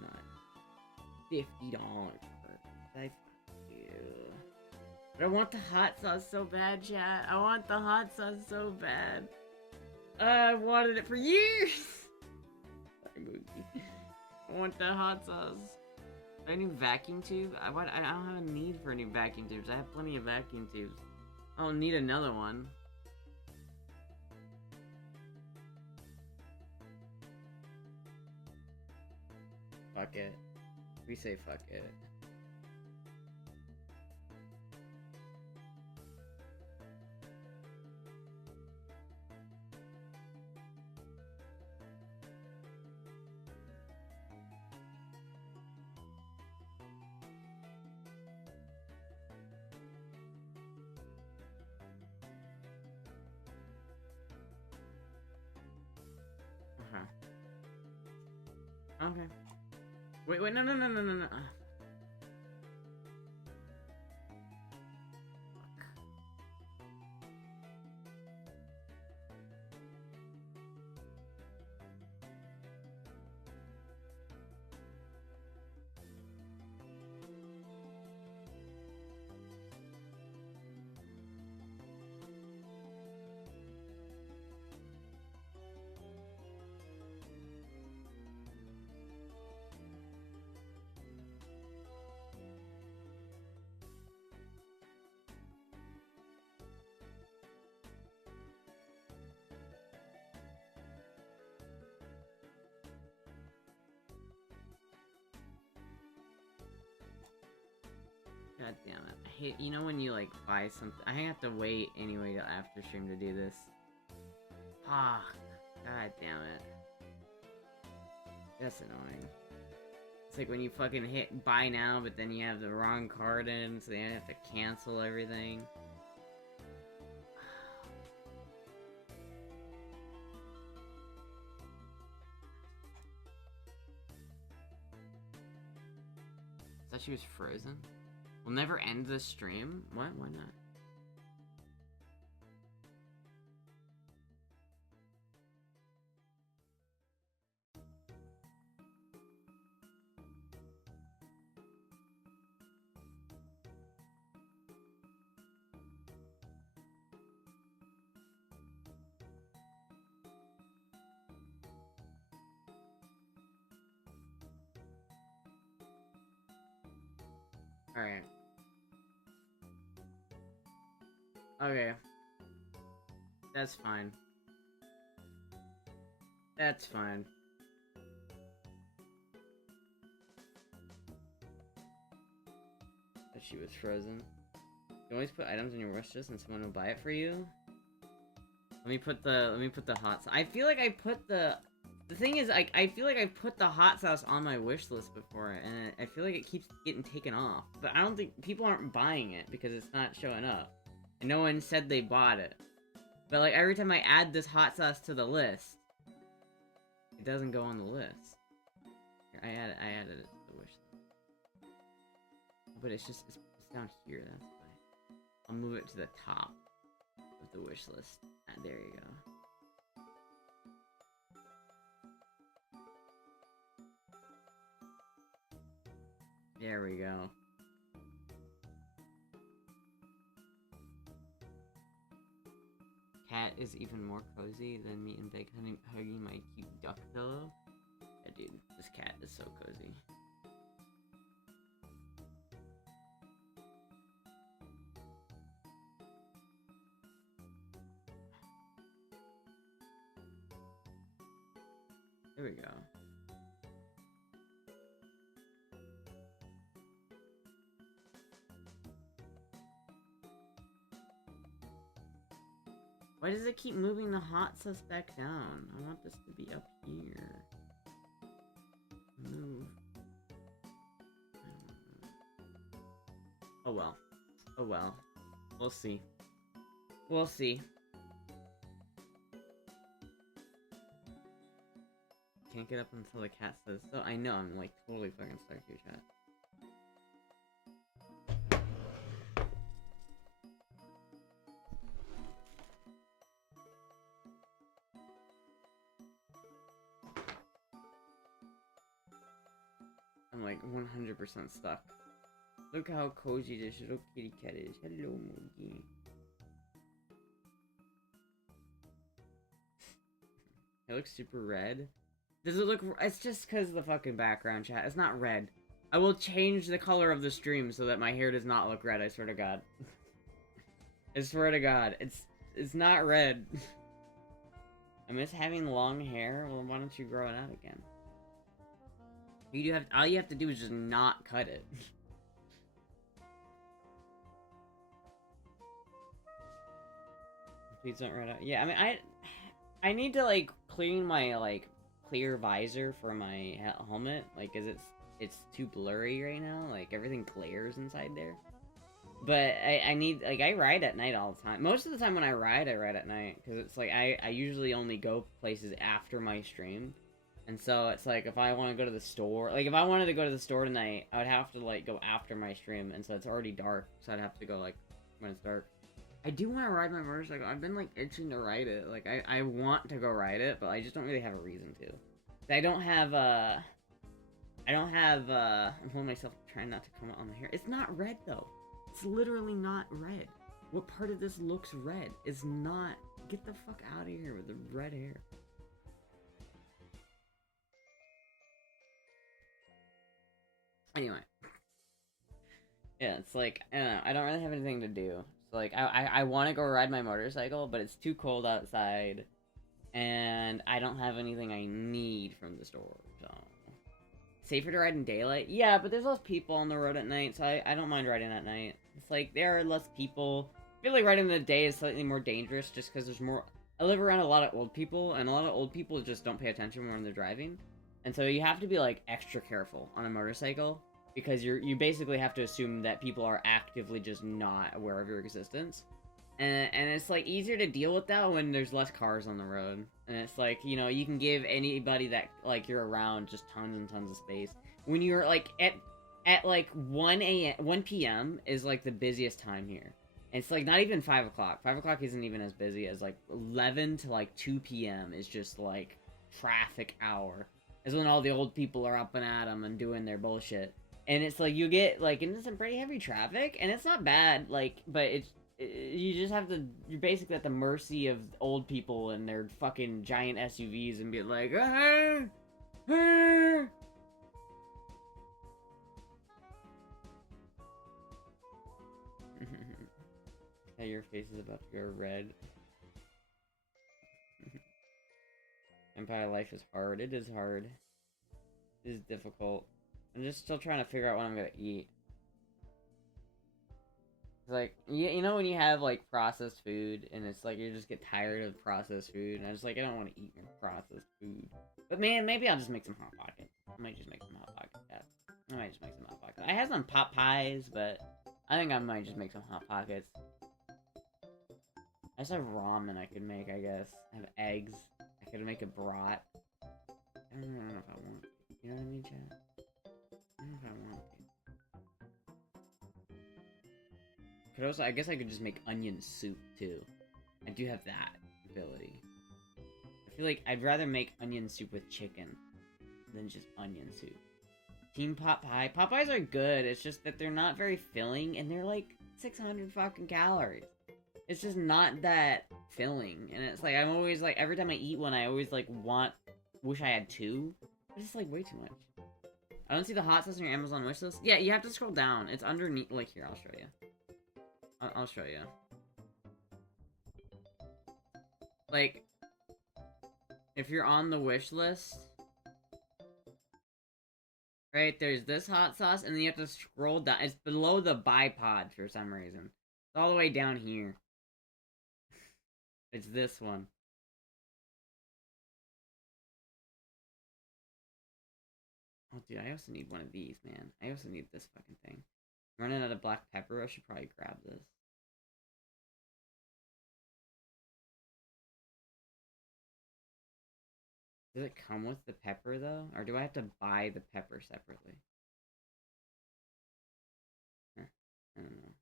Not $50 for I fuck you. But I want the hot sauce so bad, chat. I want the hot sauce so bad. I wanted it for years! Sorry, Mookie. I want the hot sauce. Do I have a new vacuum tube? I don't have a need for any vacuum tubes. I have plenty of vacuum tubes. I don't need another one. Fuck it. We say fuck it. Okay. Wait, no. God damn it. I hate, you know when you like buy something, I have to wait anyway till after stream to do this. Ah, god damn it. That's annoying. It's like when you fucking hit buy now, but then you have the wrong card in, so then you have to cancel everything. I thought she was frozen. We'll never end the stream? What? Why not? Alright. Okay. That's fine. That's fine. But she was frozen. You always put items in your wish list and someone will buy it for you? Let me put the hot sauce. I feel like I put the thing is, I feel like I put the hot sauce on my wish list before, and I feel like it keeps getting taken off. But I don't think people aren't buying it because it's not showing up. And no one said they bought it. But like every time I add this hot sauce to the list, it doesn't go on the list. Here, I added it to the wish list. But it's down here, that's why. I'll move it to the top of the wish list. Ah, there you go. There we go. Cat is even more cozy than me and Big hugging my cute duck pillow. Yeah, dude, this cat is so cozy. There we go. Why does it keep moving the hot sauce back down? I want this to be up here. Move. Oh well. Oh well. We'll see. We'll see. Can't get up until the cat says so. I know, I'm like totally fucking stuck here, chat. I'm like 100% stuck. Look how cozy this little kitty cat is. Hello, Moogie. It looks super red. Does it look... It's just because of the fucking background, chat. It's not red. I will change the color of the stream so that my hair does not look red, I swear to God. I swear to God. It's not red. I miss having long hair. Well, why don't you grow it out again? You do have... All you have to do is just not cut it. Please don't red out. Yeah, I mean, I need to, like, clean my, like, clear visor for my helmet. Like, 'cause it's too blurry right now. Like, everything glares inside there. But I need, like, I ride at night all the time. Most of the time when I ride at night. Because it's like, I usually only go places after my stream. And so it's like, if I want to go to the store, like, if I wanted to go to the store tonight, I would have to, like, go after my stream. And so it's already dark. So I'd have to go, like, when it's dark. I do want to ride my motorcycle. I've been, like, itching to ride it. Like, I want to go ride it, but I just don't really have a reason to. I don't have, I'm holding myself trying not to come out on the hair. It's not red, though. It's literally not red. What part of this looks red? It's not. Get the fuck out of here with the red hair. Anyway. Yeah, it's like, I don't know. I don't really have anything to do. So, like, I want to go ride my motorcycle, but it's too cold outside. And I don't have anything I need from the store, so... Safer to ride in daylight? Yeah, but there's less people on the road at night, so I don't mind riding at night. It's like, there are less people. I feel like riding in the day is slightly more dangerous, just because there's more... I live around a lot of old people, and a lot of old people just don't pay attention when they're driving. And so you have to be, like, extra careful on a motorcycle, because you basically have to assume that people are actively just not aware of your existence. And it's, like, easier to deal with that when there's less cars on the road. And it's like, you know, you can give anybody that, like, you're around just tons and tons of space. When you're, like, at like, 1 p.m. is, like, the busiest time here. And it's, like, not even 5 o'clock. 5 o'clock isn't even as busy as, like, 11 to, like, 2 p.m. is just, like, traffic hour. Is when all the old people are up and at 'em and doing their bullshit. And it's, like, you get, like, into some pretty heavy traffic. And it's not bad, like, but you just have to, you're basically at the mercy of old people and their fucking giant SUVs and be like, ah, ah. Yeah, your face is about to go red. Empire life is hard. It is hard. It is difficult. I'm just still trying to figure out what I'm gonna eat. Like, you know when you have, like, processed food, and it's like, you just get tired of processed food, and I just, like, I don't want to eat your processed food. But, man, maybe I'll just make some Hot Pockets. I might just make some Hot Pockets, yeah. I might just make some Hot Pockets. I had some pot pies, but I think I might just make some Hot Pockets. I just have ramen I could make, I guess. I have eggs. I could make a brat. I don't know if I want to. You know what I mean, chat? I don't know if I want to. Could also, I guess I could just make onion soup, too. I do have that ability. I feel like I'd rather make onion soup with chicken than just onion soup. Team pot pie. Pot pies are good, it's just that they're not very filling, and they're like 600 fucking calories. It's just not that filling, and it's like, I'm always like, every time I eat one, I always like wish I had two. It's just like way too much. I don't see the hot sauce on your Amazon wishlist. Yeah, you have to scroll down. It's underneath, like, here, I'll show you. I'll show you. Like, if you're on the wish list, right, there's this hot sauce, and then you have to scroll down. It's below the bipod for some reason. It's all the way down here. It's this one. Oh, dude, I also need one of these, man. I also need this fucking thing. I'm running out of black pepper. I should probably grab this. Does it come with the pepper, though? Or do I have to buy the pepper separately? Huh. I don't know.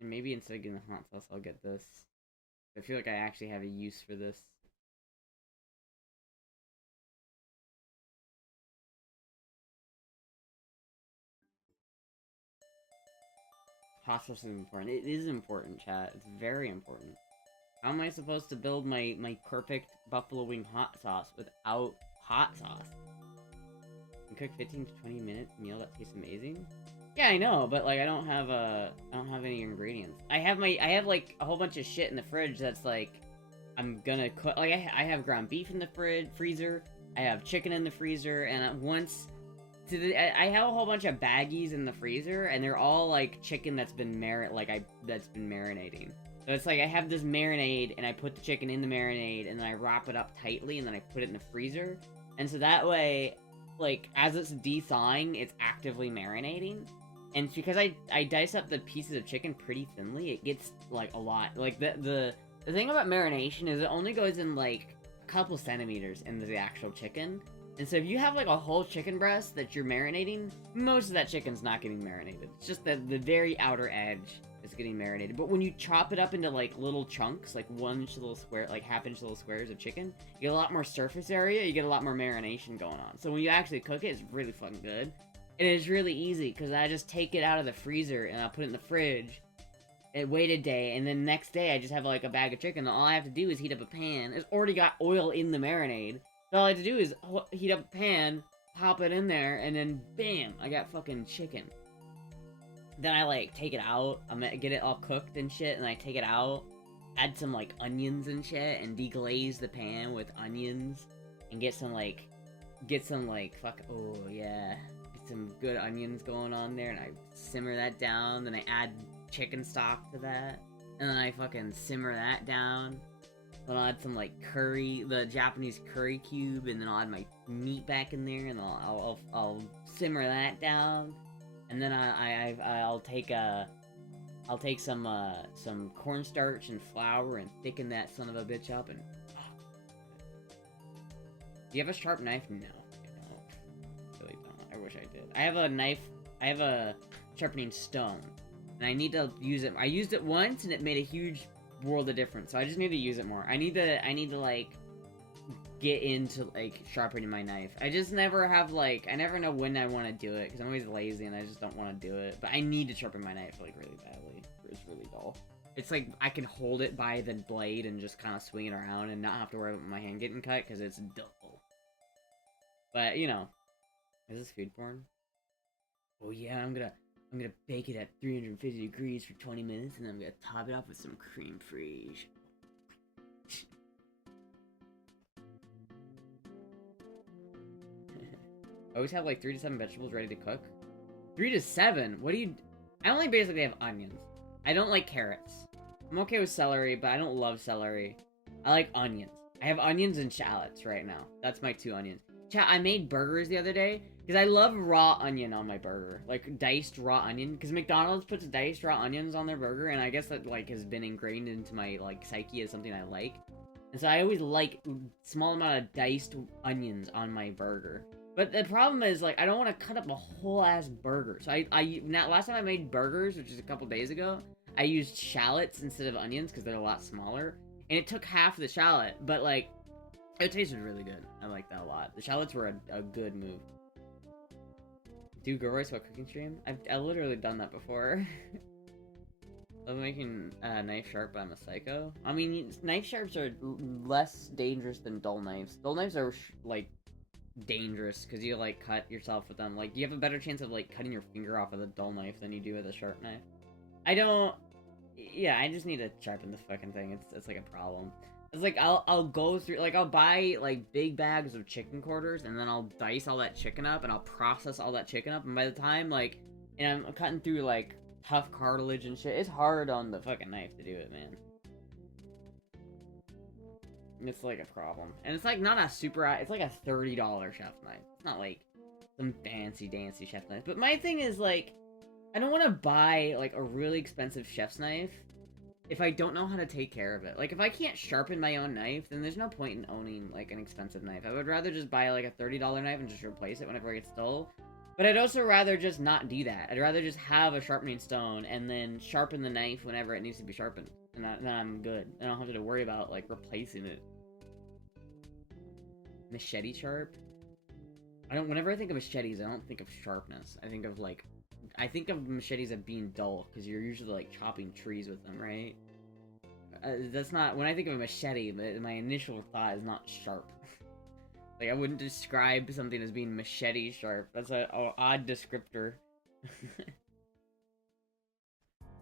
And maybe instead of getting the hot sauce, I'll get this. I feel like I actually have a use for this. hot sauce is important. It is important, chat. It's very important. How am I supposed to build my perfect buffalo wing hot sauce without hot sauce? You cook 15 to 20 minute meal that tastes amazing? Yeah, I know, but like I don't have any ingredients. I have like a whole bunch of shit in the fridge that's like I'm gonna cook. Like I have ground beef in the freezer. I have chicken in the freezer, and I have a whole bunch of baggies in the freezer, and they're all like chicken that's been marinating. So it's like I have this marinade, and I put the chicken in the marinade, and then I wrap it up tightly, and then I put it in the freezer. And so that way, like, as it's de-thawing, it's actively marinating. And because I dice up the pieces of chicken pretty thinly, it gets, like, a lot. Like, the thing about marination is it only goes in, like, a couple centimeters into the actual chicken. And so if you have, like, a whole chicken breast that you're marinating, most of that chicken's not getting marinated. It's just the very outer edge is getting marinated. But when you chop it up into, like, little chunks, like 1-inch little square, like half-inch little squares of chicken, you get a lot more surface area, you get a lot more marination going on. So when you actually cook it, it's really fucking good. And it's really easy, because I just take it out of the freezer, and I'll put it in the fridge, and wait a day, and then next day I just have, like, a bag of chicken, and all I have to do is heat up a pan. It's already got oil in the marinade. So all I have to do is heat up a pan, pop it in there, and then bam, I got fucking chicken. Then I, like, take it out, I'm gonna get it all cooked and shit, and I take it out, add some, like, onions and shit, and deglaze the pan with onions, and get some, like, oh, yeah, get some good onions going on there, and I simmer that down, then I add chicken stock to that, and then I fucking simmer that down, then I'll add some, like, curry, the Japanese curry cube, and then I'll add my meat back in there, and I'll simmer that down. And then I'll take some cornstarch and flour and thicken that son of a bitch up and. Do you have a sharp knife? No, I don't. Really don't. I wish I did. I have a knife. I have a sharpening stone, and I need to use it. I used it once, and it made a huge world of difference. So I just need to use it more. I need to like get into, like, sharpening my knife. I just never have, like, I never know when I want to do it, because I'm always lazy and I just don't want to do it. But I need to sharpen my knife, like, really badly. It's really dull. It's like, I can hold it by the blade and just kind of swing it around and not have to worry about my hand getting cut, because it's dull. But, you know. Is this food porn? Oh yeah, I'm gonna bake it at 350 degrees for 20 minutes, and then I'm gonna top it off with some cream fraiche. I always have like 3 to 7 vegetables ready to cook. 3 to 7? What do you... I only basically have onions. I don't like carrots. I'm okay with celery, but I don't love celery. I like onions. I have onions and shallots right now. That's my 2 onions. Chat, I made burgers the other day, because I love raw onion on my burger. Like, diced raw onion. Because McDonald's puts diced raw onions on their burger, and I guess that, like, has been ingrained into my, like, psyche as something I like. And so I always like small amount of diced onions on my burger. But the problem is, like, I don't want to cut up a whole-ass burger. So last time I made burgers, which is a couple days ago, I used shallots instead of onions, because they're a lot smaller. And it took half the shallot, but, like, it tasted really good. I like that a lot. The shallots were a good move. Do Go Rice while cooking stream? I've literally done that before. Love making knife sharp, but I'm a psycho. I mean, knife sharps are less dangerous than dull knives. Dull knives are, like, dangerous, because you, like, cut yourself with them. Like, you have a better chance of, like, cutting your finger off with a dull knife than you do with a sharp knife. Yeah, I just need to sharpen the fucking thing. It's like a problem. It's like, I'll go through, like, I'll buy, like, big bags of chicken quarters, and then I'll dice all that chicken up, and I'll process all that chicken up, and by the time, like, and I'm cutting through, like, tough cartilage and shit, it's hard on the fucking knife to do it, man. It's like a problem. And it's like not a super... It's like a $30 chef's knife. It's not like some fancy dancy chef's knife. But my thing is, like, I don't want to buy, like, a really expensive chef's knife if I don't know how to take care of it. Like, if I can't sharpen my own knife, then there's no point in owning, like, an expensive knife. I would rather just buy, like, a $30 knife and just replace it whenever it gets dull. But I'd also rather just not do that. I'd rather just have a sharpening stone and then sharpen the knife whenever it needs to be sharpened. And then I'm good. I don't have to worry about, like, replacing it. Machete sharp? Whenever I think of machetes, I don't think of sharpness. I think of, like, I think of machetes as being dull, because you're usually, like, chopping trees with them, right? That's not... When I think of a machete, my initial thought is not sharp. Like, I wouldn't describe something as being machete sharp. That's an odd descriptor.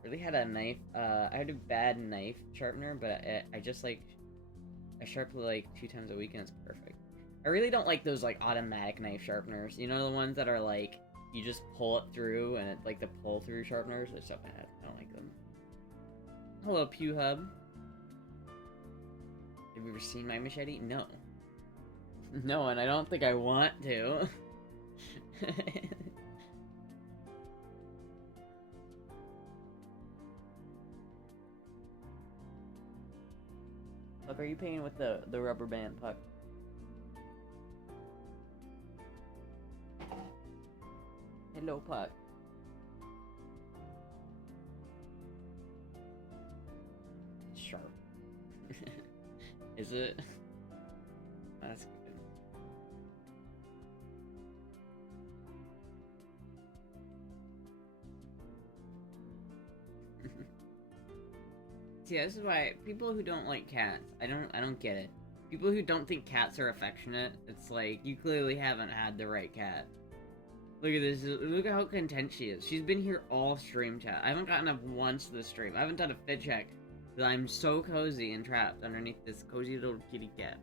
Really had a knife, I had a bad knife sharpener, but I just, like, I sharpen, like, 2 times a week and it's perfect. I really don't like those, like, automatic knife sharpeners. You know, the ones that are, like, you just pull it through, and it's, like, the pull-through sharpeners? They're so bad. I don't like them. Hello, Pew Hub. Have you ever seen my machete? No. No, and I don't think I want to. Look, are you painting with the rubber band, Puck? Hello, Puck. Sharp. Is it? That's good. See, this is why people who don't like cats, I don't get it. People who don't think cats are affectionate, it's like, you clearly haven't had the right cat. Look at this, look at how content she is. She's been here all stream, chat. I haven't gotten up once this stream. I haven't done a fit check, because I'm so cozy and trapped underneath this cozy little kitty cat.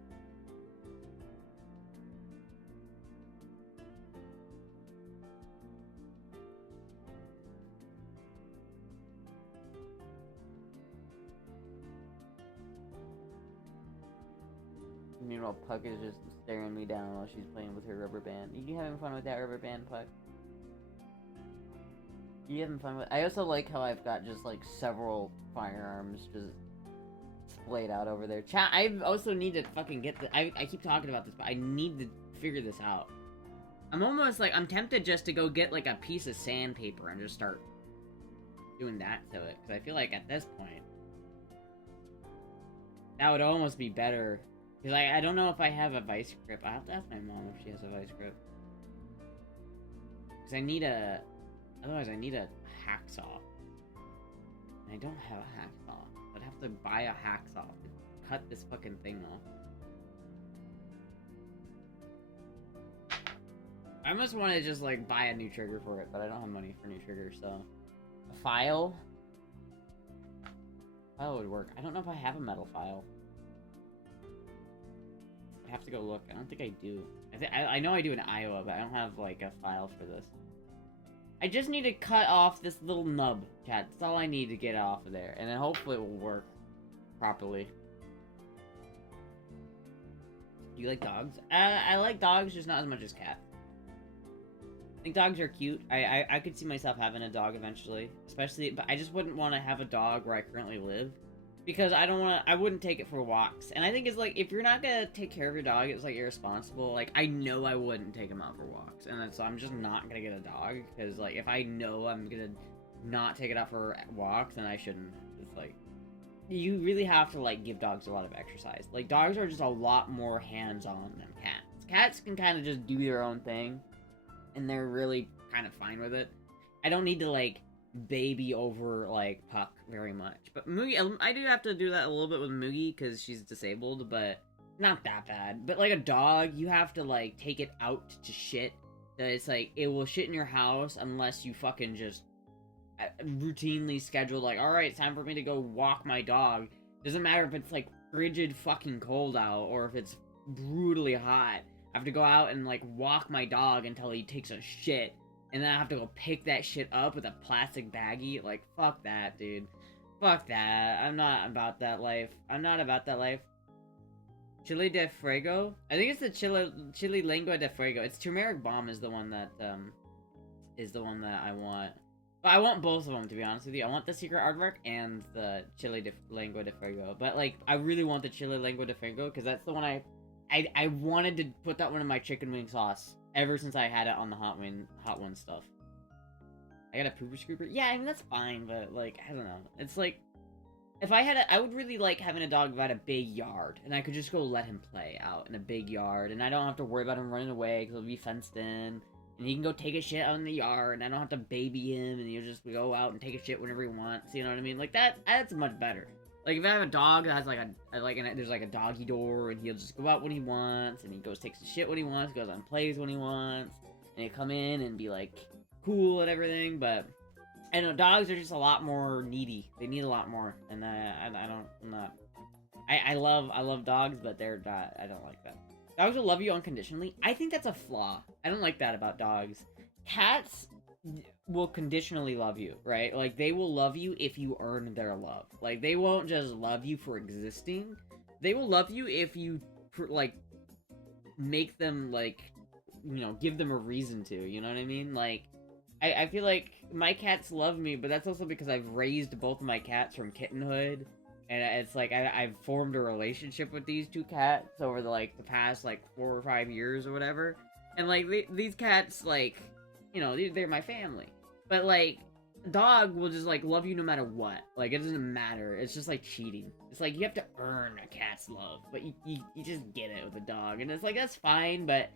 Meanwhile, Puck is just staring me down while she's playing with her rubber band. You having fun with that rubber band, Puck? You having fun with... I also like how I've got just, like, several firearms just splayed out over there. Chat, I also need to fucking get the... I keep talking about this, but I need to figure this out. I'm almost, like, I'm tempted just to go get, like, a piece of sandpaper and just start doing that to it. Because I feel like at this point, that would almost be better. Because I don't know if I have a vice grip. I have to ask my mom if she has a vice grip. Because I need a... Otherwise, I need a hacksaw. And I don't have a hacksaw. I'd have to buy a hacksaw to cut this fucking thing off. I almost want to just, like, buy a new trigger for it, but I don't have money for new triggers, so... A file? File would work. I don't know if I have a metal file. I have to go look. I don't think I do. I know I do in Iowa, but I don't have, like, a file for this. I just need to cut off this little nub, chat. That's all I need to get off of there, and then hopefully it will work properly. Do you like dogs? I like dogs, just not as much as cats. I think dogs are cute. I could see myself having a dog eventually, especially, but I just wouldn't want to have a dog where I currently live. Because I wouldn't take it for walks. And I think it's like, if you're not gonna take care of your dog, it's like irresponsible. Like, I know I wouldn't take him out for walks. And so I'm just not gonna get a dog. Because, like, if I know I'm gonna not take it out for walks, then I shouldn't. It's like, you really have to, like, give dogs a lot of exercise. Like, dogs are just a lot more hands-on than cats. Cats can kind of just do their own thing. And they're really kind of fine with it. I don't need to, like, baby over, like, Puck very much. But Moogie, I do have to do that a little bit with Moogie, because she's disabled, but not that bad. But, like, a dog, you have to, like, take it out to shit. So it's like, it will shit in your house unless you fucking just routinely schedule, like, alright, it's time for me to go walk my dog. Doesn't matter if it's, like, frigid fucking cold out, or if it's brutally hot. I have to go out and, like, walk my dog until he takes a shit. And then I have to go pick that shit up with a plastic baggie. Like, fuck that, dude. Fuck that. I'm not about that life. I'm not about that life. Chile de Fuego? I think it's the Chile Lengua de Fuego. It's turmeric bomb is the one that I want. But I want both of them, to be honest with you. I want the secret aardvark and the Chile de Lengua de Fuego. But, like, I really want the Chile Lengua de Fuego, because that's the one I wanted to put that one in my chicken wing sauce. Ever since I had it on the Hot One stuff. I got a pooper scooper? Yeah, I mean, that's fine, but, like, I don't know. It's like, if I had I would really like having a dog that had a big yard, and I could just go let him play out in a big yard, and I don't have to worry about him running away, because he'll be fenced in, and and he can go take a shit out in the yard, and I don't have to baby him, and he'll just go out and take a shit whenever he wants, you know what I mean? Like, that's much better. Like, if I have a dog that has, like, there's, like, a doggy door, and he'll just go out when he wants, and he goes takes a shit when he wants, goes out and plays when he wants, and he'll come in and be, like, cool and everything, but I know dogs are just a lot more needy. They need a lot more, and I love dogs, but they're not, I don't like that. Dogs will love you unconditionally. I think that's a flaw. I don't like that about dogs. Cats will conditionally love you, right? Like, they will love you if you earn their love. Like, they won't just love you for existing. They will love you if you, like, make them, like, you know, give them a reason to, you know what I mean? Like, I feel like my cats love me, but that's also because I've raised both of my cats from kittenhood, and it's like, I've formed a relationship with these two cats over the past, 4 or 5 years or whatever, and, like, these cats, like, you know, they're my family, but, like, a dog will just, like, love you no matter what. Like, it doesn't matter. It's just like cheating. It's like, you have to earn a cat's love, but you just get it with a dog, and it's like, that's fine, but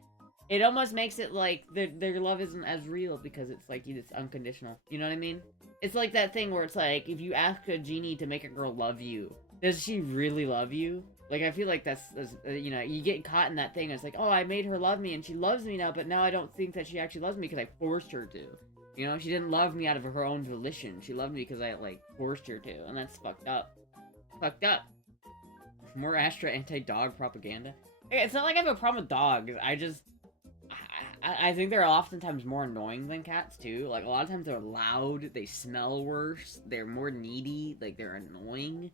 it almost makes it like their love isn't as real because it's like, it's unconditional. You know what I mean? It's like that thing where it's like, if you ask a genie to make a girl love you, does she really love you? Like, I feel like that's you know, you get caught in that thing. It's like, oh, I made her love me and she loves me now, but now I don't think that she actually loves me because I forced her to. You know, she didn't love me out of her own volition. She loved me because I, like, forced her to, and that's fucked up. Fucked up. More Astra anti-dog propaganda. It's not like I have a problem with dogs. I think they're oftentimes more annoying than cats, too. Like, a lot of times they're loud, they smell worse, they're more needy, like, they're annoying.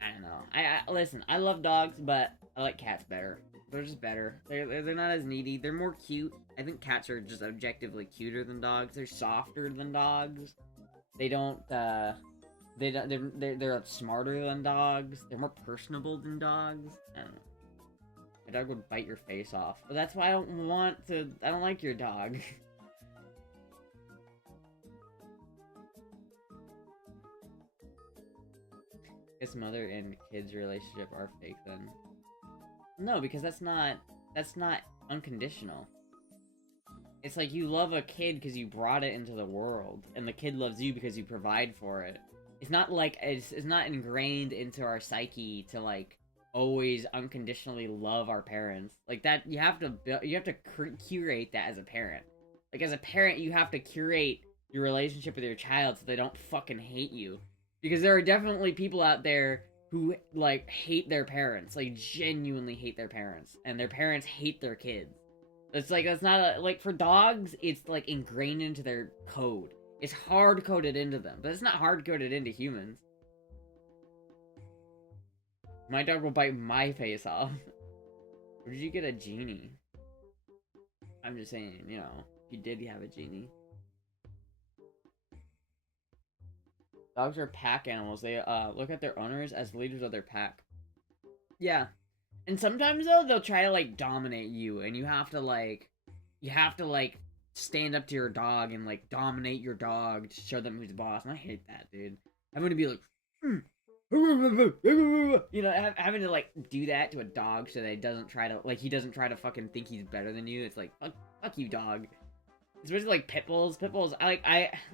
I don't know. Listen, I love dogs, but I like cats better. They're just better. They're not as needy. They're more cute. I think cats are just objectively cuter than dogs. They're softer than dogs. They're smarter than dogs. They're more personable than dogs. I don't know. My dog would bite your face off. But that's why I don't like your dog. Guess mother and kid's relationship are fake then. No, because that's not unconditional. It's like, you love a kid because you brought it into the world, and the kid loves you because you provide for it. It's not like, it's not ingrained into our psyche to, like, always unconditionally love our parents. Like, that, you have to curate that as a parent. Like, as a parent, you have to curate your relationship with your child so they don't fucking hate you. Because there are definitely people out there who, like, hate their parents. Like, genuinely hate their parents. And their parents hate their kids. It's like, that's not like, for dogs, it's, like, ingrained into their code. It's hard-coded into them. But it's not hard-coded into humans. My dog will bite my face off. Where did you get a genie? I'm just saying, you know, you did have a genie. Dogs are pack animals. They look at their owners as leaders of their pack. Yeah. And sometimes, though, they'll try to, like, dominate you, and you have to, like, stand up to your dog and, like, dominate your dog to show them who's boss. And I hate that, dude. I'm gonna be like, you know, having to, like, do that to a dog so that he doesn't try to fucking think he's better than you. It's like, fuck you, dog. Especially, like, pit bulls. Pit bulls,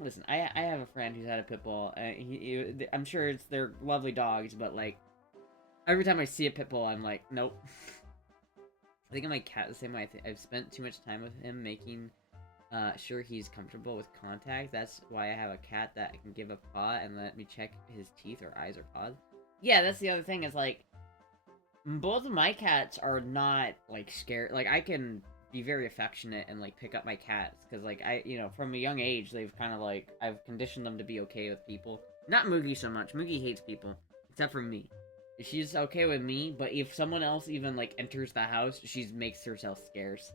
listen, I have a friend who's had a pit bull. I'm sure they're lovely dogs, but, like, every time I see a pit bull, I'm like, nope. I think my cat the same way. I've spent too much time with him making sure he's comfortable with contact. That's why I have a cat that can give a paw and let me check his teeth or eyes or paws. Yeah, that's the other thing, is, like, both of my cats are not, like, scared. Like, I can be very affectionate and, like, pick up my cats, because, like, you know, from a young age, they've kind of, like, I've conditioned them to be okay with people. Not Moogie so much. Moogie hates people, except for me. She's okay with me, but if someone else even, like, enters the house, she makes herself scarce.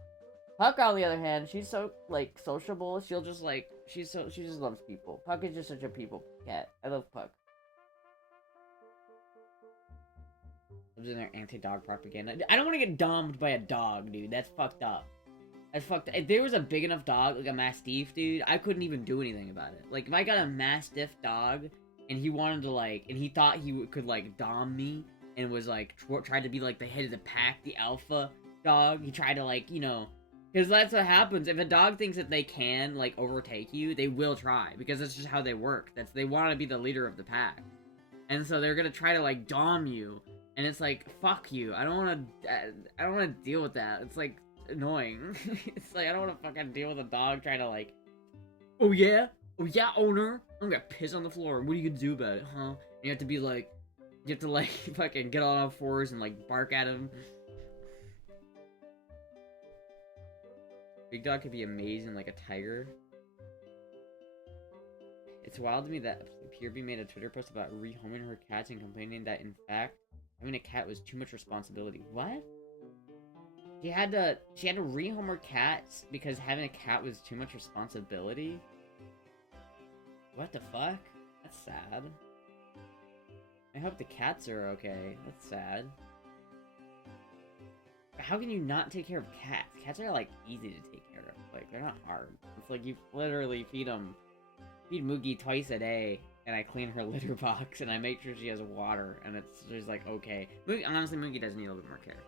Puck, on the other hand, she's so, like, sociable. She'll just, like, she just loves people. Puck is just such a people cat. I love Puck. Lives in their anti-dog propaganda. I don't want to get domed by a dog, dude. That's fucked up. That's fucked up. If there was a big enough dog, like a Mastiff, dude, I couldn't even do anything about it. Like, if I got a Mastiff dog, and he wanted to, like, and he thought he could, like, dom me, and was, like, tried to be, like, the head of the pack, the alpha dog. He tried to, like, you know, Because that's what happens. If a dog thinks that they can, like, overtake you, they will try. Because that's just how they work. They want to be the leader of the pack. And so they're gonna try to, like, dom you. And it's like, fuck you. I don't want to deal with that. It's, like, annoying. It's like, I don't want to fucking deal with a dog trying to, like, oh yeah? Oh yeah, owner? I'm gonna piss on the floor. What are you gonna do about it, huh? And you have to be like, fucking get on all fours and, like, bark at him. Big dog could be amazing like a tiger. It's wild to me that Peerby made a Twitter post about rehoming her cats and complaining that, in fact, having a cat was too much responsibility. What? She had to rehome her cats because having a cat was too much responsibility? What the fuck? That's sad. I hope the cats are okay. That's sad. How can you not take care of cats? Cats are, like, easy to take care of. Like, they're not hard. It's like you literally feed Moogie twice a day, and I clean her litter box, and I make sure she has water, and it's just like, okay. Honestly, Moogie does need a little bit more care.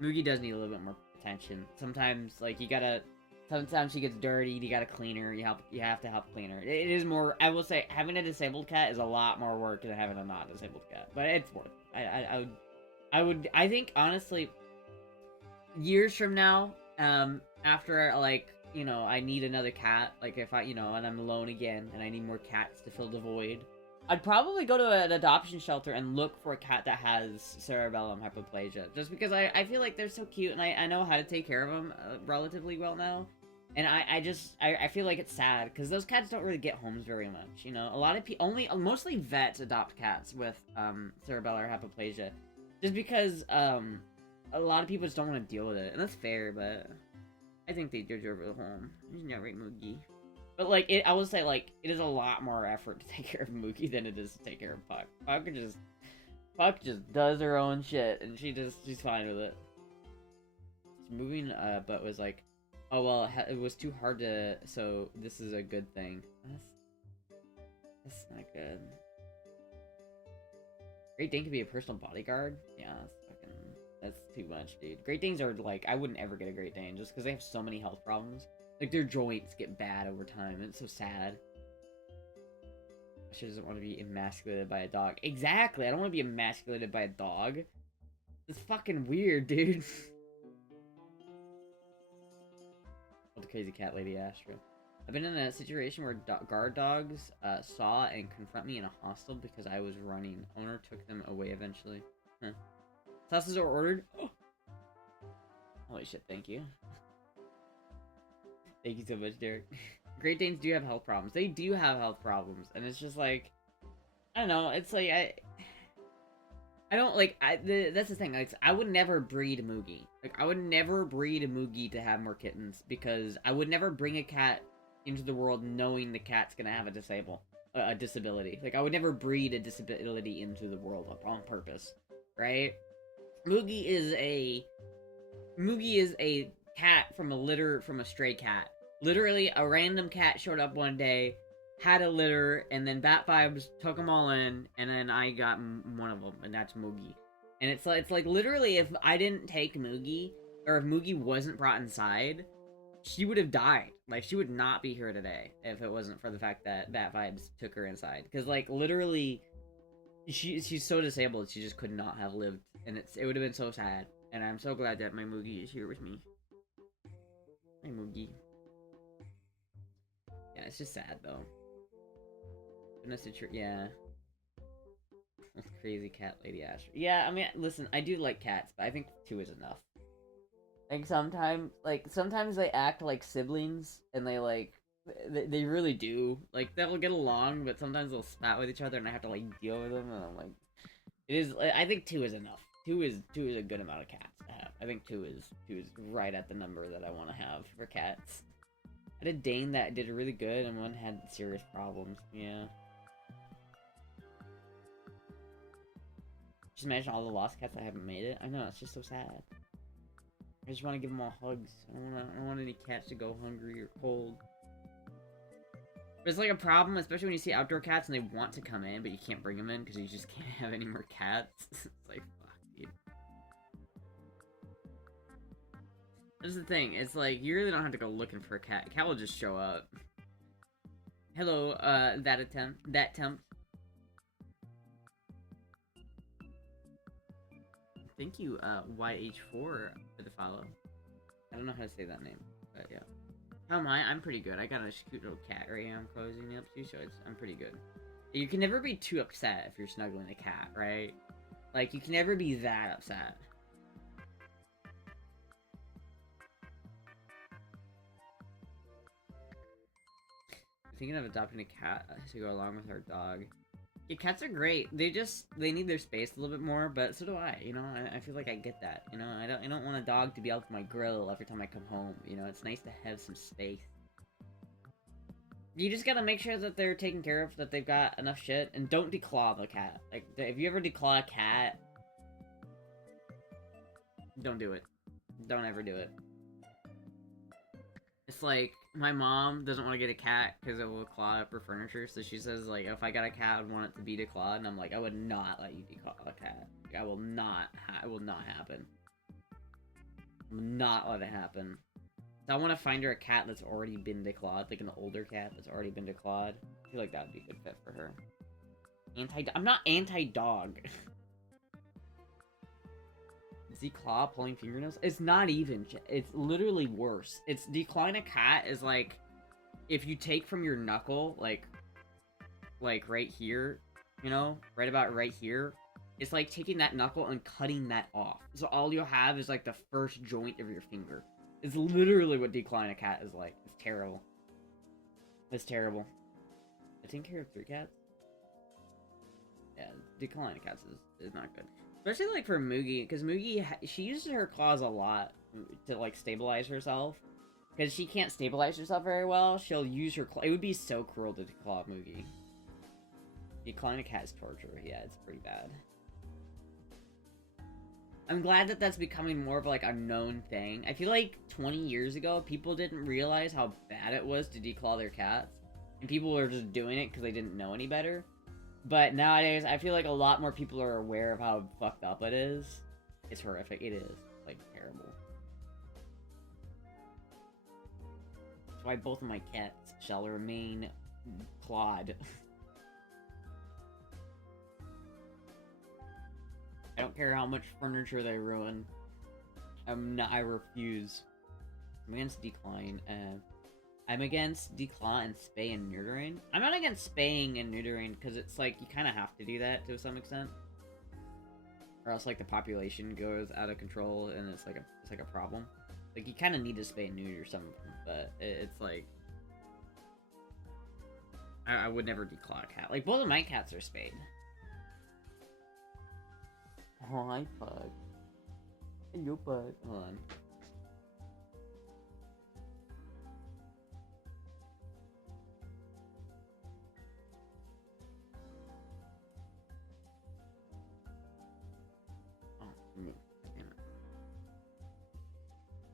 Moogie does need a little bit more attention. Sometimes, like, sometimes she gets dirty, you gotta clean her, you have to help clean her. It is more, I will say, having a disabled cat is a lot more work than having a not disabled cat. But it's worth it. I think, honestly, years from now, after, like, you know, I need another cat, like, if and I'm alone again, and I need more cats to fill the void, I'd probably go to an adoption shelter and look for a cat that has cerebellum hypoplasia, just because I feel like they're so cute, and I know how to take care of them relatively well now, and I feel like it's sad, because those cats don't really get homes very much, you know? A lot of people, mostly vets adopt cats with, cerebellar hypoplasia, just because, a lot of people just don't want to deal with it, and that's fair, but I think they deserve a home. Isn't that right, Moogie? But, like, I would say, like, it is a lot more effort to take care of Moogie than it is to take care of Puck. Puck just does her own shit, and she's fine with it. She's moving, but was like, oh, well, it was too hard to, so this is a good thing. That's not good. Great Dane could be a personal bodyguard? Yeah, that's too much, dude. Great Danes are, like, I wouldn't ever get a Great Dane, just because they have so many health problems. Like, their joints get bad over time, and it's so sad. She doesn't want to be emasculated by a dog. Exactly! I don't want to be emasculated by a dog. It's fucking weird, dude. Oh, the crazy cat lady, Astra. I've been in a situation where guard dogs saw and confront me in a hostel because I was running. Owner took them away eventually. Huh. Sauces are ordered. Oh. Holy shit, thank you. Thank you so much, Derek. Great Danes do have health problems. They do have health problems. And it's just like, I don't know. It's like, I don't, like, that's the thing. Like, I would never breed a Moogie. Like, I would never breed a Moogie to have more kittens. Because I would never bring a cat into the world knowing the cat's gonna have a disability. Like, I would never breed a disability into the world on purpose. Right? Moogie is a cat from a stray cat. Literally, a random cat showed up one day, had a litter, and then Bat Vibes took them all in, and then I got one of them, and that's Moogie. And it's like literally, if I didn't take Moogie, or if Moogie wasn't brought inside, she would have died. Like, she would not be here today if it wasn't for the fact that Bat Vibes took her inside. Because, like, literally, she's so disabled, she just could not have lived, and it would have been so sad. And I'm so glad that my Moogie is here with me. My Moogie. Yeah, it's just sad, though. Yeah. Crazy cat lady Asher. Yeah, I mean, listen, I do like cats, but I think 2 is enough. Like, sometimes they act like siblings, and they, like, they really do. Like, they'll get along, but sometimes they'll spat with each other, and I have to, like, deal with them, and I'm like... I think 2 is enough. 2 is a good amount of cats to have. I think 2 is right at the number that I want to have for cats. I had a Dane that did really good, and one had serious problems. Yeah. Just imagine all the lost cats that haven't made it. I know, it's just so sad. I just want to give them all hugs. I don't want any cats to go hungry or cold. But it's like a problem, especially when you see outdoor cats and they want to come in, but you can't bring them in because you just can't have any more cats. It's like, fuck, dude. That's the thing. It's like, you really don't have to go looking for a cat. A cat will just show up. Hello, that temp. Thank you, YH4 for the follow. I don't know how to say that name, but yeah. How am I? I'm pretty good. I got a cute little cat right here I'm closing up to, so I'm pretty good. You can never be too upset if you're snuggling a cat, right? Like, you can never be that upset. I'm thinking of adopting a cat to go along with our dog. Yeah, cats are great. They need their space a little bit more, but so do I, you know? I feel like I get that, you know? I don't want a dog to be out to my grill every time I come home, you know? It's nice to have some space. You just gotta make sure that they're taken care of, that they've got enough shit, and don't declaw the cat. Like, if you ever declaw a cat, don't do it. Don't ever do it. It's like, my mom doesn't want to get a cat because it will claw up her furniture, so she says, like, if I got a cat, I'd want it to be declawed, and I'm like, I would not let you declaw a cat. Like, it will not happen. I will not let it happen. So I want to find her a cat that's already been declawed, like an older cat that's already been declawed. I feel like that would be a good fit for her. I'm not anti-dog. Declaw pulling fingernails? It's not even. It's literally worse. It's declawing a cat is like if you take from your knuckle, like right here, you know, right about right here. It's like taking that knuckle and cutting that off. So all you'll have is like the first joint of your finger. It's literally what declawing a cat is like. It's terrible. It's terrible. I take care of 3 cats. Yeah, declawing cats is not good. Especially, like, for Moogie, because Moogie, she uses her claws a lot to, like, stabilize herself. Because she can't stabilize herself very well, she'll use her claw. It would be so cruel to declaw Moogie. Declawing a cat is torture. Yeah, it's pretty bad. I'm glad that that's becoming more of, like, a known thing. I feel like 20 years ago, people didn't realize how bad it was to declaw their cats. And people were just doing it because they didn't know any better. But nowadays, I feel like a lot more people are aware of how fucked up it is. It's horrific. It is. Like, terrible. That's why both of my cats shall remain clawed. I don't care how much furniture they ruin. I refuse. I'm against decline. I'm against declaw and spay and neutering. I'm not against spaying and neutering because it's like you kind of have to do that to some extent, or else like the population goes out of control and it's like a problem. Like you kind of need to spay and neuter something, but it's like I would never declaw a cat. Like both of my cats are spayed. Oh, hi, Pug. Hello, Pug. Hold on.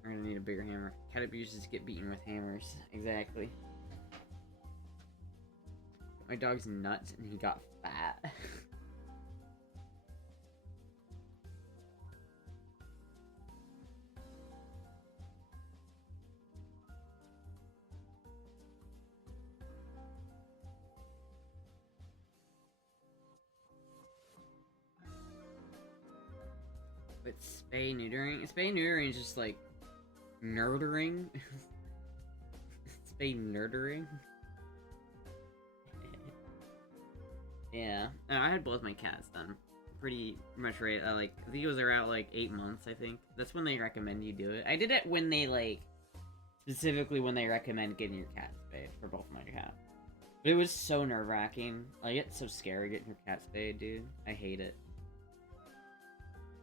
I'm gonna need a bigger hammer. Cat abusers get beaten with hammers. Exactly. My dog's nuts and he got fat. But spay neutering? Spay neutering is just like nerdering. Spay nerdering. Yeah, I had both my cats done. Pretty much right. I think it was around like 8 months. I think that's when they recommend you do it. I did it when they specifically when they recommend getting your cat spayed for both my cats. But it was so nerve-wracking. Like it's so scary getting your cat spayed, dude. I hate it.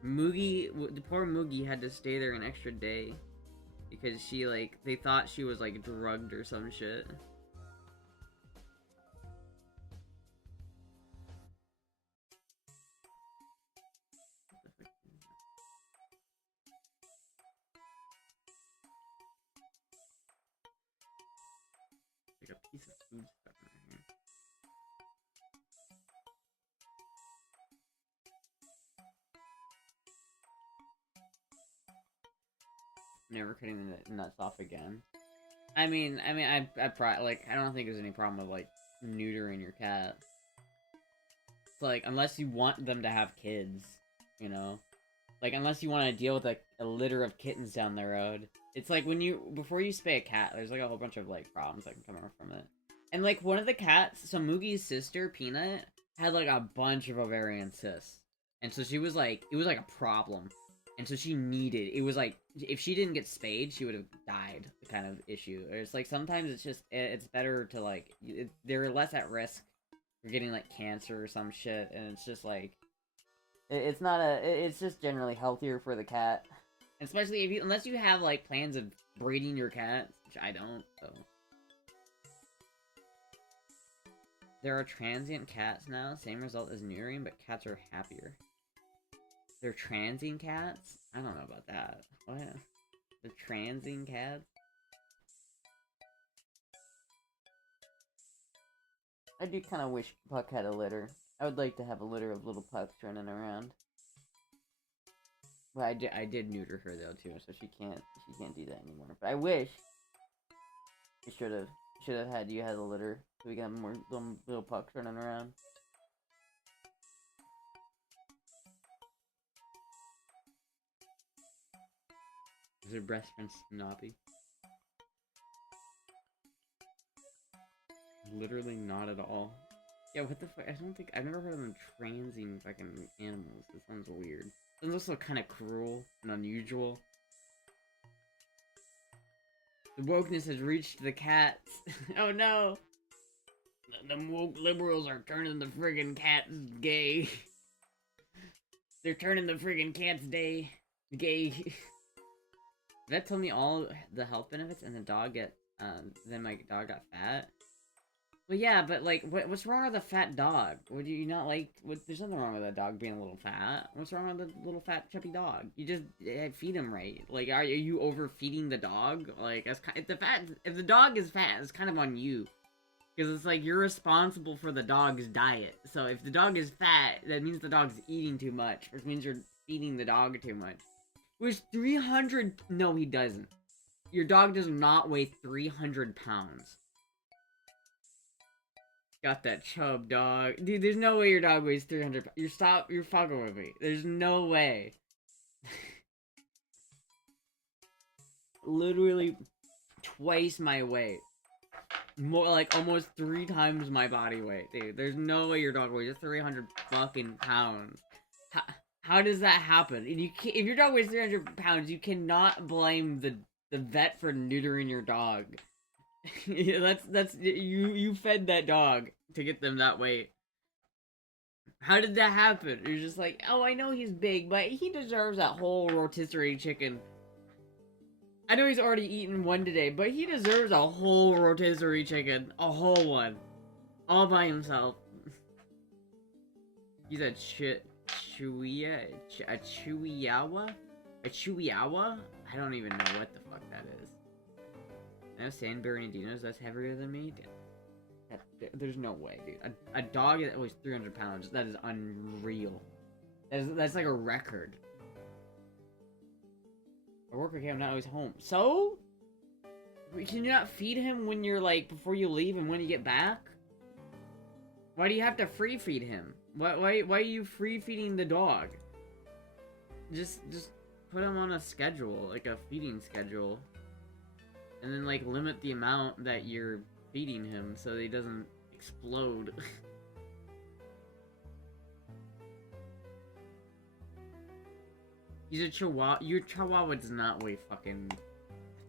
Moogie, the poor Moogie had to stay there an extra day because she they thought she was drugged or some shit. Like a piece of food stuck in her hair. never cutting the nuts off again. I probably, like, I don't think there's any problem with, like, neutering your cat. It's like, unless you want them to have kids, you know? Like, unless you want to deal with, like, a litter of kittens down the road. It's like, before you spay a cat, there's, like, a whole bunch of, like, problems that can come out from it. And, like, one of the cats, so Moogie's sister, Peanut, had, like, a bunch of ovarian cysts. And so she was, like, it was, like, a problem. And so she needed, it was, like, if she didn't get spayed, she would have died, kind of issue. Or it's, like, sometimes it's just, it's better to, like, they're less at risk for getting, like, cancer or some shit. And it's just, like, it's not it's just generally healthier for the cat. Especially if unless you have, like, plans of breeding your cat, which I don't, so. There are transient cats now, same result as neutering, but cats are happier. They're transient cats? I don't know about that. What? They're transient cats? I do kind of wish Puck had a litter. I would like to have a litter of little pups running around. Well, I did neuter her though too, so she can't do that anymore. But I wish you should have had a litter so we can have more little pups running around. Is her best friend Snoppy? Literally not at all. Yeah, what the fuck? I've never heard of them transing fucking animals. This sounds weird. It's also kind of cruel and unusual. The wokeness has reached the cats. Oh no! Them woke liberals are turning the friggin' cats gay. They're turning the friggin' cats gay. That told me all the health benefits and the dog then my dog got fat. Well, yeah, but, like, what's wrong with a fat dog? Would you not like... there's nothing wrong with a dog being a little fat. What's wrong with a little fat, chubby dog? You just feed him right. Like, are you overfeeding the dog? Like, if the dog is fat, it's kind of on you. Because it's like, you're responsible for the dog's diet. So if the dog is fat, that means the dog's eating too much. Which means you're feeding the dog too much. Which 300... No, he doesn't. Your dog does not weigh 300 pounds. Got that chub, dog. Dude, there's no way your dog weighs 300 pounds. You're fucking with me. There's no way. Literally twice my weight. More like almost 3 times my body weight, dude. There's no way your dog weighs 300 fucking pounds. How does that happen? If your dog weighs 300 pounds, you cannot blame the vet for neutering your dog. that's you fed that dog to get them that weight. How did that happen? You're just like, oh, I know he's big, but he deserves that whole rotisserie chicken. I know he's already eaten one today, but he deserves a whole rotisserie chicken. A whole one. All by himself. He's a Chihuahua? A Chihuahua? I don't even know what the fuck that is. I know San Bernardinos, that's heavier than me. There's no way, dude. A dog that weighs 300 pounds, that is unreal. That's like a record. I work okay, I'm not always home. So? Can you not feed him when you're like, before you leave and when you get back? Why do you have to free feed him? Why are you free feeding the dog? Just put him on a schedule, like a feeding schedule. And then, like, limit the amount that you're feeding him so that he doesn't explode. He's a Chihuahua. Your Chihuahua does not weigh fucking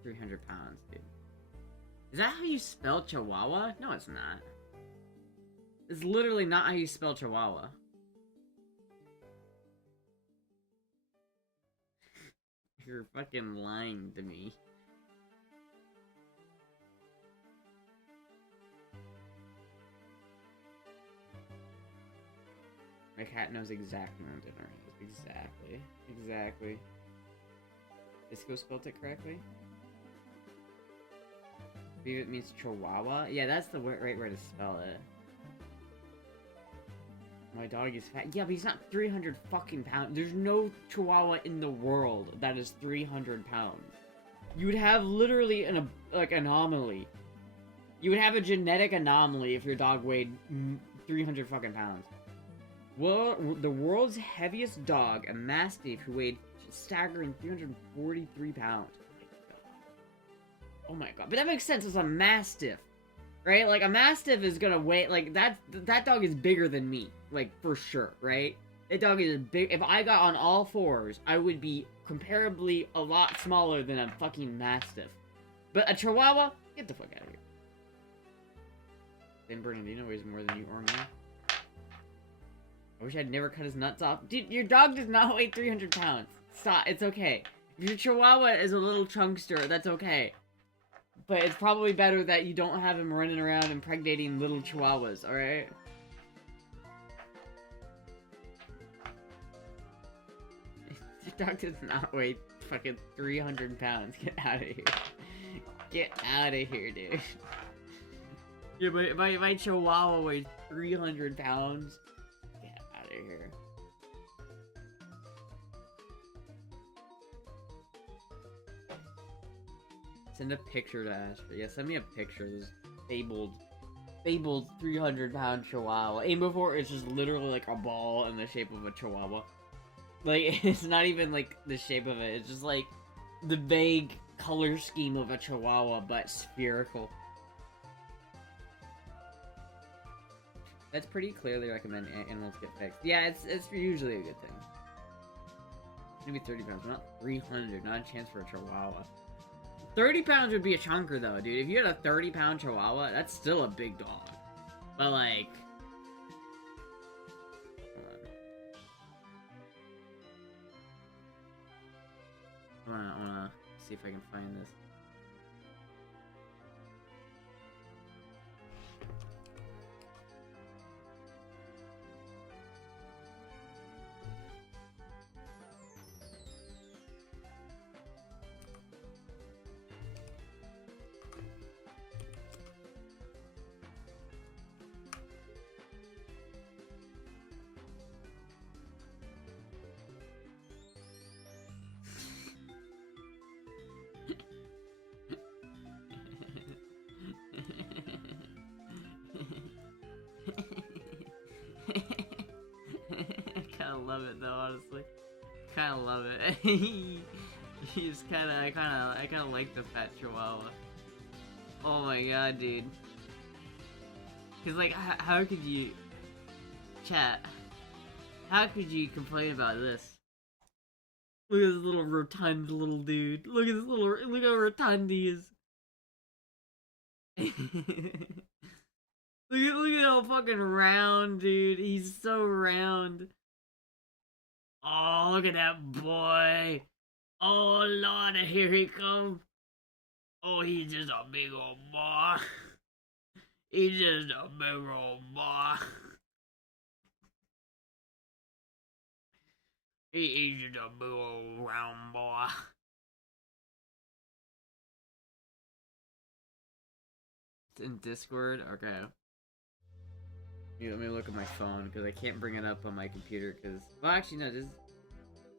300 pounds, dude. Is that how you spell Chihuahua? No, it's not. It's literally not how you spell Chihuahua. You're fucking lying to me. My cat knows exactly when dinner is. Exactly. Isco spelled it correctly? Maybe it means Chihuahua? Yeah, that's the right way to spell it. My dog is fat. Yeah, but he's not 300 fucking pounds. There's no Chihuahua in the world that is 300 pounds. You would have literally like anomaly. You would have a genetic anomaly if your dog weighed 300 fucking pounds. Well, the world's heaviest dog, a Mastiff, who weighed a staggering 343 pounds. Oh my god. But that makes sense, it's a Mastiff. Right? Like, a Mastiff is gonna weigh, like, that dog is bigger than me. Like, for sure, right? That dog is big. If I got on all fours, I would be comparably a lot smaller than a fucking Mastiff. But a Chihuahua? Get the fuck out of here. San Bernardino weighs more than you or me. I wish I'd never cut his nuts off. Dude, your dog does not weigh 300 pounds. Stop, it's okay. If your Chihuahua is a little chunkster, that's okay. But it's probably better that you don't have him running around impregnating little Chihuahuas, alright? Your dog does not weigh fucking 300 pounds. Get out of here. Get out of here, dude. Yeah, but my Chihuahua weighs 300 pounds. Get out of here. Send a picture to Astra. Yeah, send me a picture of this fabled 300-pound Chihuahua. And before, it's just literally like a ball in the shape of a Chihuahua. Like, it's not even like the shape of it. It's just like the vague color scheme of a Chihuahua, but spherical. That's pretty clearly recommend animals get fixed. Yeah, it's usually a good thing. Maybe 30 pounds, not 300. Not a chance for a Chihuahua. 30 pounds would be a chunker, though, dude. If you had a 30-pound Chihuahua, that's still a big dog. But, like... I wanna see if I can find this. Love it though, honestly. Kinda love it. He's kinda, I kinda like the fat Chihuahua. Oh my god, dude. Cause like, how could you, chat, how could you complain about this? Look at this little rotund little dude. Look at this little, look how rotund he is. Look at how fucking round, dude. He's so round. Oh, look at that boy. Oh, Lord, here he comes. Oh, he's just a big old boy. He's just a big old boy. He's just a big old round boy. It's in Discord? Okay. Let me look at my phone, because I can't bring it up on my computer, because... Well, actually, no, did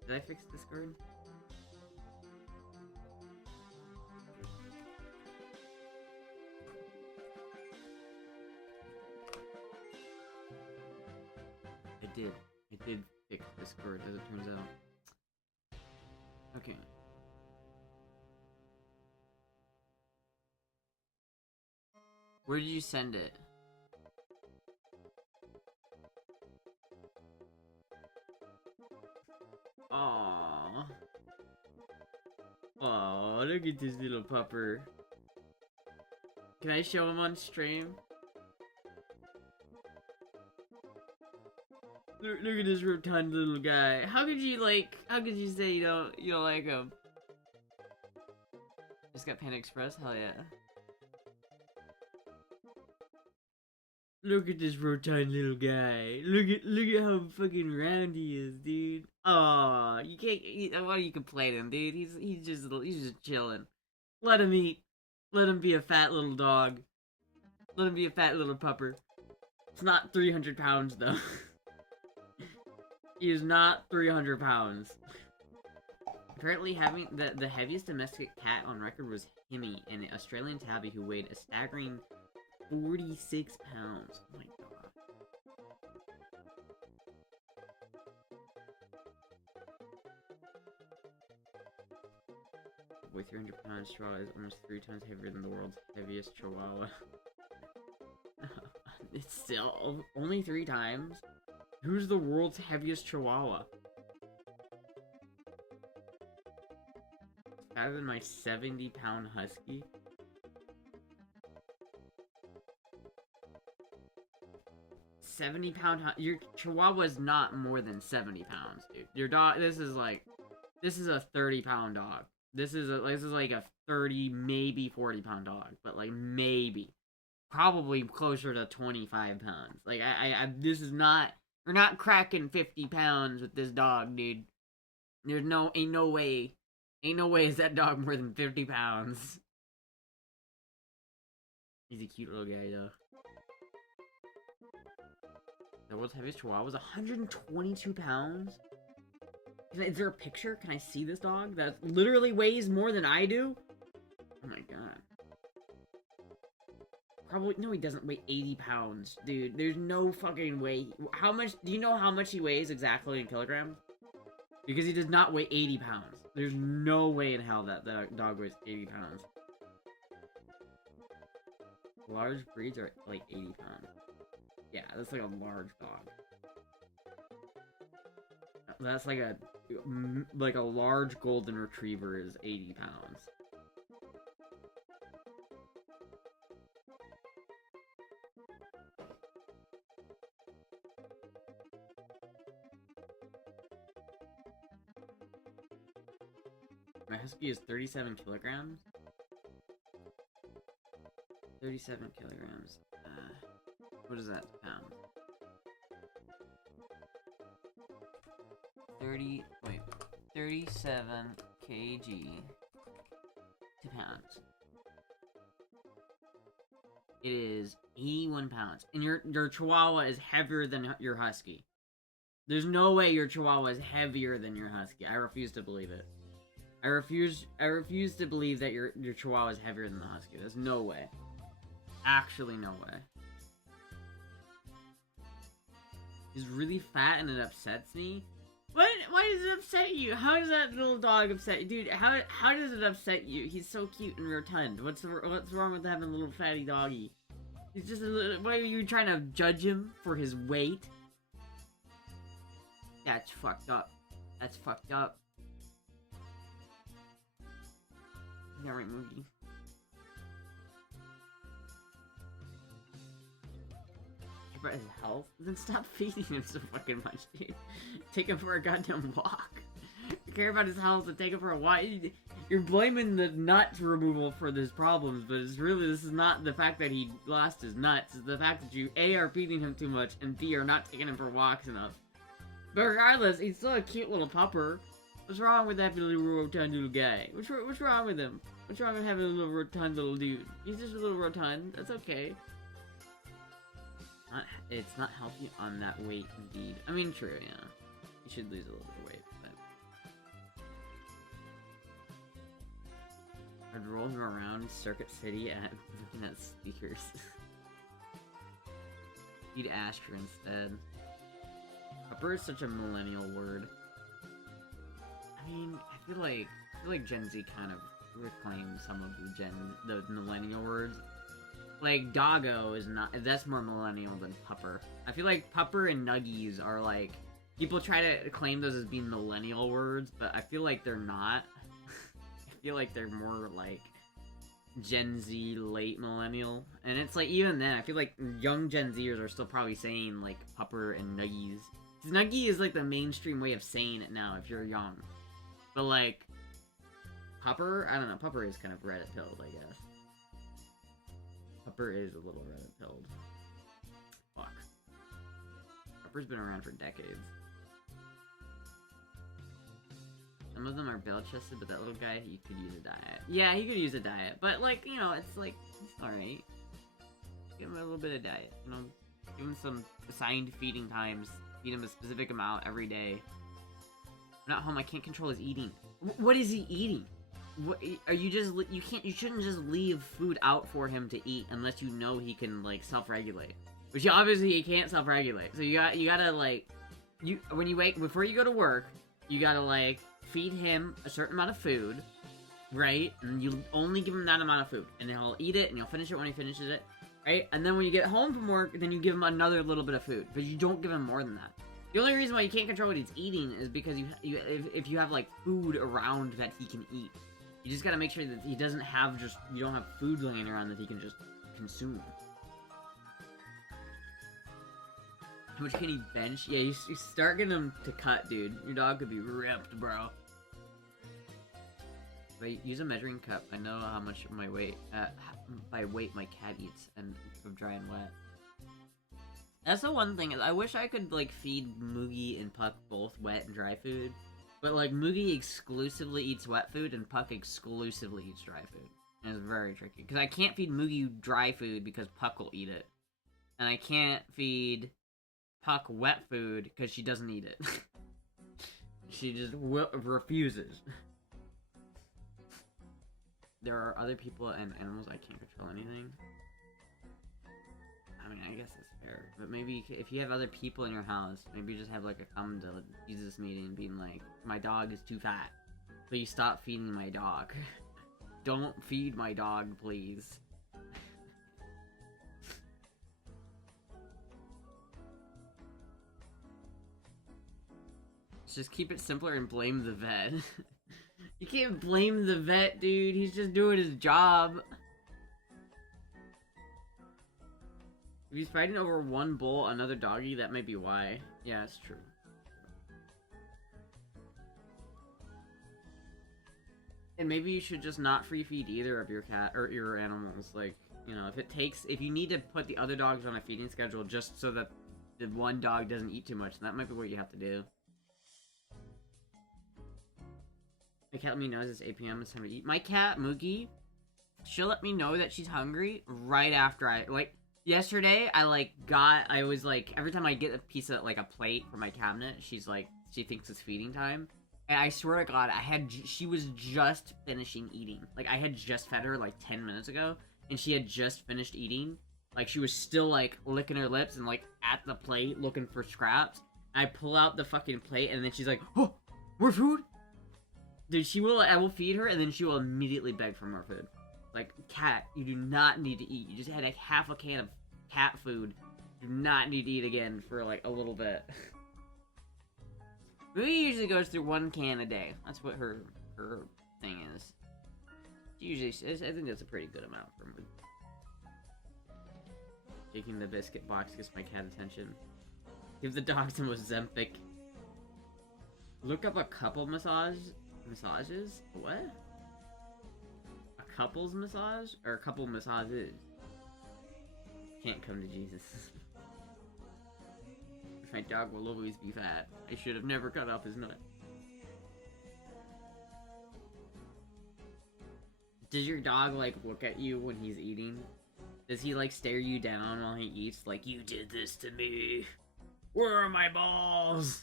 I fix Discord? I did fix Discord, as it turns out. Okay. Where did you send it? Aww. Aww, look at this little pupper. Can I show him on stream? Look at this rotund little guy. How could you say you don't like him? Just got Panda Express? Hell yeah. Look at this rotund little guy. Look at how fucking round he is, dude. Oh, you can't. Why are you complaining, dude? He's just chilling. Let him eat. Let him be a fat little dog. Let him be a fat little pupper. It's not 300 pounds though. He is not 300 pounds. Apparently, having the heaviest domestic cat on record was Himmy, an Australian tabby who weighed a staggering 46 pounds. Oh my god. Weigh 300 pounds. Chihuahua is almost 3 times heavier than the world's heaviest Chihuahua. It's still only 3 times? Who's the world's heaviest Chihuahua? Fatter than my 70-pound husky? Your Chihuahua is not more than 70 pounds, dude. Your dog, this is a 30-pound dog. This is like a 30, maybe 40-pound dog, but like maybe. Probably closer to 25 pounds. Like, this is not, we're not cracking 50 pounds with this dog, dude. Ain't no way is that dog more than 50 pounds. He's a cute little guy, though. The world's heaviest Chihuahua was 122 pounds? Is there a picture? Can I see this dog? That literally weighs more than I do? Oh my god. Probably, no, he doesn't weigh 80 pounds, dude. There's no fucking way. How much, do you know how much he weighs exactly in kilograms? Because he does not weigh 80 pounds. There's no way in hell that dog weighs 80 pounds. Large breeds are like 80 pounds. Yeah, that's like a large dog. That's like a large golden retriever is 80 pounds. My husky is 37 kilograms. 37 kilograms. What is that pounds? 37 kg to pounds. It is 81 pounds. And your Chihuahua is heavier than your husky. There's no way your Chihuahua is heavier than your husky. I refuse to believe it. I refuse to believe that your Chihuahua is heavier than the husky. There's no way. Actually, no way. He's really fat and it upsets me. What? Why does it upset you? How does that little dog upset you? Dude, how does it upset you? He's so cute and rotund. What's wrong with having a little fatty doggy? He's just a little... Why are you trying to judge him for his weight? That's fucked up. That's fucked up. Yeah, right, Moogie. About his health, then stop feeding him so fucking much, dude. Take him for a goddamn walk. You care about his health and take him for a walk. You're blaming the nut removal for his problems, but it's really, this is not the fact that he lost his nuts. It's the fact that you, A, are feeding him too much, and B, are not taking him for walks enough. But regardless, he's still a cute little pupper. What's wrong with that little rotund little guy? What's wrong with him? What's wrong with having a little rotund little dude? He's just a little rotund. That's okay. It's not healthy on that weight, indeed. I mean, true, yeah. You should lose a little bit of weight, but... I'd roll him around Circuit City at speakers. Eat Astra instead. Upper is such a millennial word. I mean, I feel like Gen Z kind of reclaimed some of the millennial words. Like, doggo is not, that's more millennial than pupper. I feel like pupper and nuggies are like, people try to claim those as being millennial words, but I feel like they're not. I feel like they're more like Gen Z, late millennial. And it's like, even then, I feel like young Gen Zers are still probably saying like pupper and nuggies. 'Cause nuggie is like the mainstream way of saying it now if you're young. But like, pupper, I don't know, pupper is kind of red-pilled, I guess. Pupper is a little red-pilled. Fuck. Pupper's been around for decades. Some of them are bell-chested, but that little guy, he could use a diet. Yeah, he could use a diet, but like, you know, it's like, it's alright. Give him a little bit of diet, you know? Give him some assigned feeding times. Feed him a specific amount every day. I'm not home. I can't control his eating. What is he eating? What are you just? You can't. You shouldn't just leave food out for him to eat unless you know he can like self-regulate. Which obviously he can't self-regulate. So you gotta like, when you wake before you go to work, you gotta like feed him a certain amount of food, right? And you only give him that amount of food, and then he'll eat it, and he'll finish it when he finishes it, right? And then when you get home from work, then you give him another little bit of food, but you don't give him more than that. The only reason why you can't control what he's eating is because if you have like food around that he can eat, you just gotta make sure that he doesn't have you don't have food laying around that he can just consume. How much can he bench? Yeah, you start getting him to cut, dude. Your dog could be ripped, bro. Wait, use a measuring cup. I know how much my weight, by weight my cat eats, and from dry and wet. That's the one thing, is I wish I could, like, feed Moogie and Puck both wet and dry food. But, like, Moogie exclusively eats wet food, and Puck exclusively eats dry food. And it's very tricky. Because I can't feed Moogie dry food because Puck will eat it. And I can't feed Puck wet food because she doesn't eat it. She just refuses. There are other people and animals I can't control anything. I mean, I guess that's fair. But maybe if you have other people in your house, maybe just have like a come to Jesus meeting being like, my dog is too fat. Please stop feeding my dog. Don't feed my dog, please. Just keep it simpler and blame the vet. You can't blame the vet, dude. He's just doing his job. If he's fighting over one bull, another doggy, that might be why. Yeah, it's true. And maybe you should just not free feed either of your cat or your animals. Like, you know, if you need to put the other dogs on a feeding schedule just so that the one dog doesn't eat too much, that might be what you have to do. My cat let me know it's 8 p.m. it's time to eat. My cat, Moogie, she'll let me know that she's hungry right after yesterday, I was like, every time I get a piece of, like, a plate from my cabinet, she's like, she thinks it's feeding time. And I swear to God, she was just finishing eating. Like, I had just fed her, like, 10 minutes ago, and she had just finished eating. Like, she was still, like, licking her lips and, like, at the plate looking for scraps. I pull out the fucking plate, and then she's like, oh, more food? Dude, I will feed her, and then she will immediately beg for more food. Like, cat, you do not need to eat. You just had, like, half a can of cat food. You do not need to eat again for, like, a little bit. Movie usually goes through 1 can a day. That's what her thing is. She usually, I think that's a pretty good amount for me. Taking the biscuit box gets my cat attention. Give the dog some Ozempic. Look up a couple massages? What? A couple's massage? Or a couple massages? Can't come to Jesus. My dog will always be fat. I should have never cut off his nut. Does your dog, like, look at you when he's eating? Does he, like, stare you down while he eats? Like, you did this to me. Where are my balls?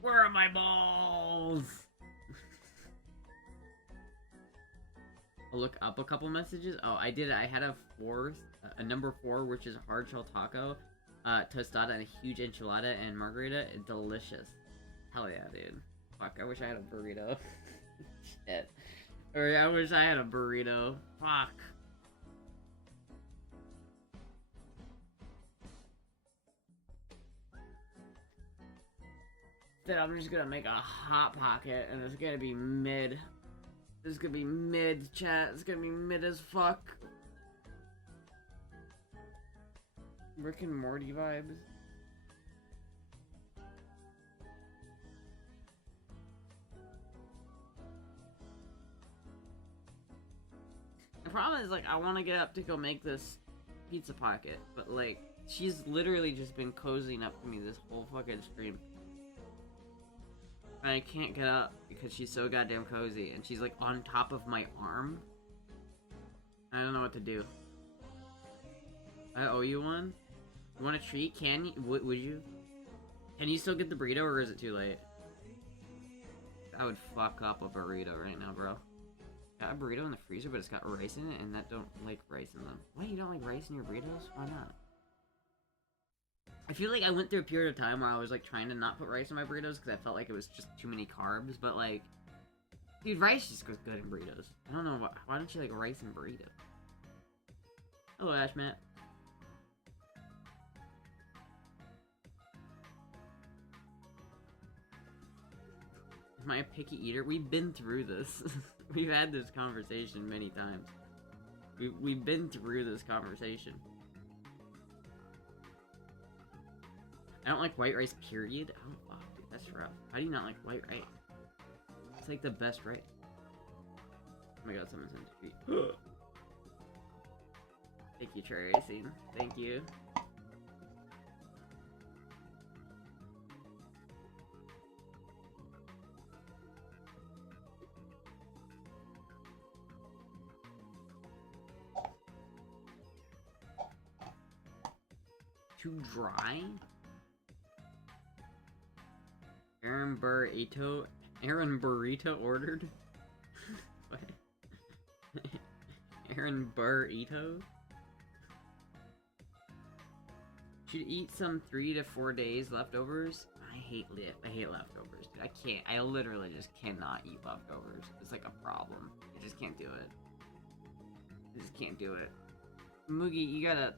Where are my balls? I'll look up a couple messages. Oh, I did it. I had a number 4, which is hard shell taco, tostada, and a huge enchilada and margarita. Delicious. Hell yeah, dude. Fuck, I wish I had a burrito. Shit. Or I wish I had a burrito. Fuck. Then I'm just gonna make a hot pocket, and it's gonna be mid. It's gonna be mid, chat. It's gonna be mid as fuck. Rick and Morty vibes. The problem is, like, I want to get up to go make this pizza pocket, but, like, she's literally just been cozying up to me this whole fucking stream. And I can't get up because she's so goddamn cozy, and she's, like, on top of my arm. I don't know what to do. I owe you one? You want a treat? Can you? Would you? Can you still get the burrito, or is it too late? I would fuck up a burrito right now, bro. Got a burrito in the freezer, but it's got rice in it, and that don't like rice in them. What, you don't like rice in your burritos? Why not? I feel like I went through a period of time where I was like trying to not put rice in my burritos because I felt like it was just too many carbs, but like, dude, rice just goes good in burritos. I don't know why don't you like rice in burritos? Hello, Ash Matt. Am I a picky eater? We've been through this. We've had this conversation many times. We've been through this conversation. I don't like white rice, period. Oh, fuck, dude, that's rough. How do you not like white rice? It's like the best rice. Oh my god, someone's in the street. Thank you, Tracy. Thank you. Too dry? Aaron Burrito ordered? What? Aaron Burrito? Should eat some 3 to 4 days leftovers. I hate leftovers, dude. I can't. I literally just cannot eat leftovers. It's like a problem. I just can't do it. I just can't do it. Moogie, you gotta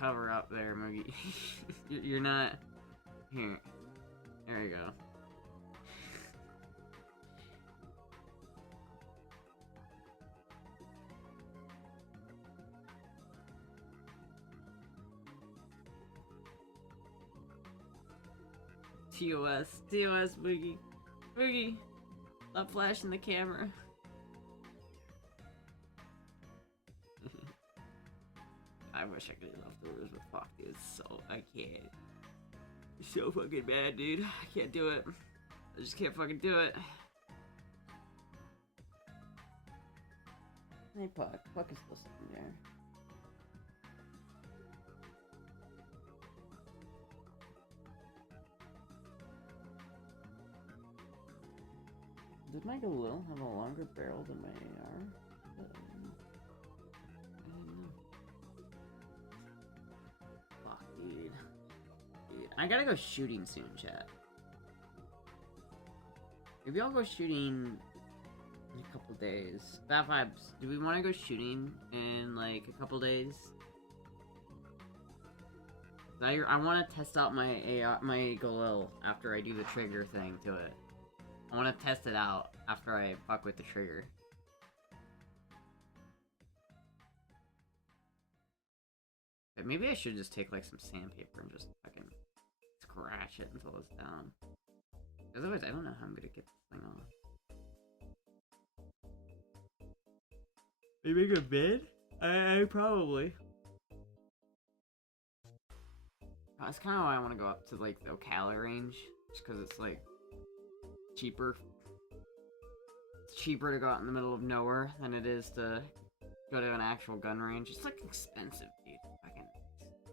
cover up there, Moogie. You're not... Here. There you go. TOS, Moogie. Moogie! Stop flashing the camera. I wish I could eat leftovers, but fuck, dude, I can't. It's so fucking bad, dude. I can't do it. I just can't fucking do it. Hey, Puck. Puck is still sitting there. Did my Galil have a longer barrel than my AR? Fuck, dude. I gotta go shooting soon, chat. Maybe I'll go shooting in a couple days. That vibes. Do we want to go shooting in like a couple days? I want to test out my Galil after I do the trigger thing to it. I want to test it out after I fuck with the trigger. But maybe I should just take like some sandpaper and just fucking scratch it until it's down. Otherwise, I don't know how I'm gonna get this thing off. Are you making a bid? I probably. That's kind of why I want to go up to like the Ocala range, just because it's like cheaper. It's cheaper to go out in the middle of nowhere than it is to go to an actual gun range. It's like expensive, dude. Fucking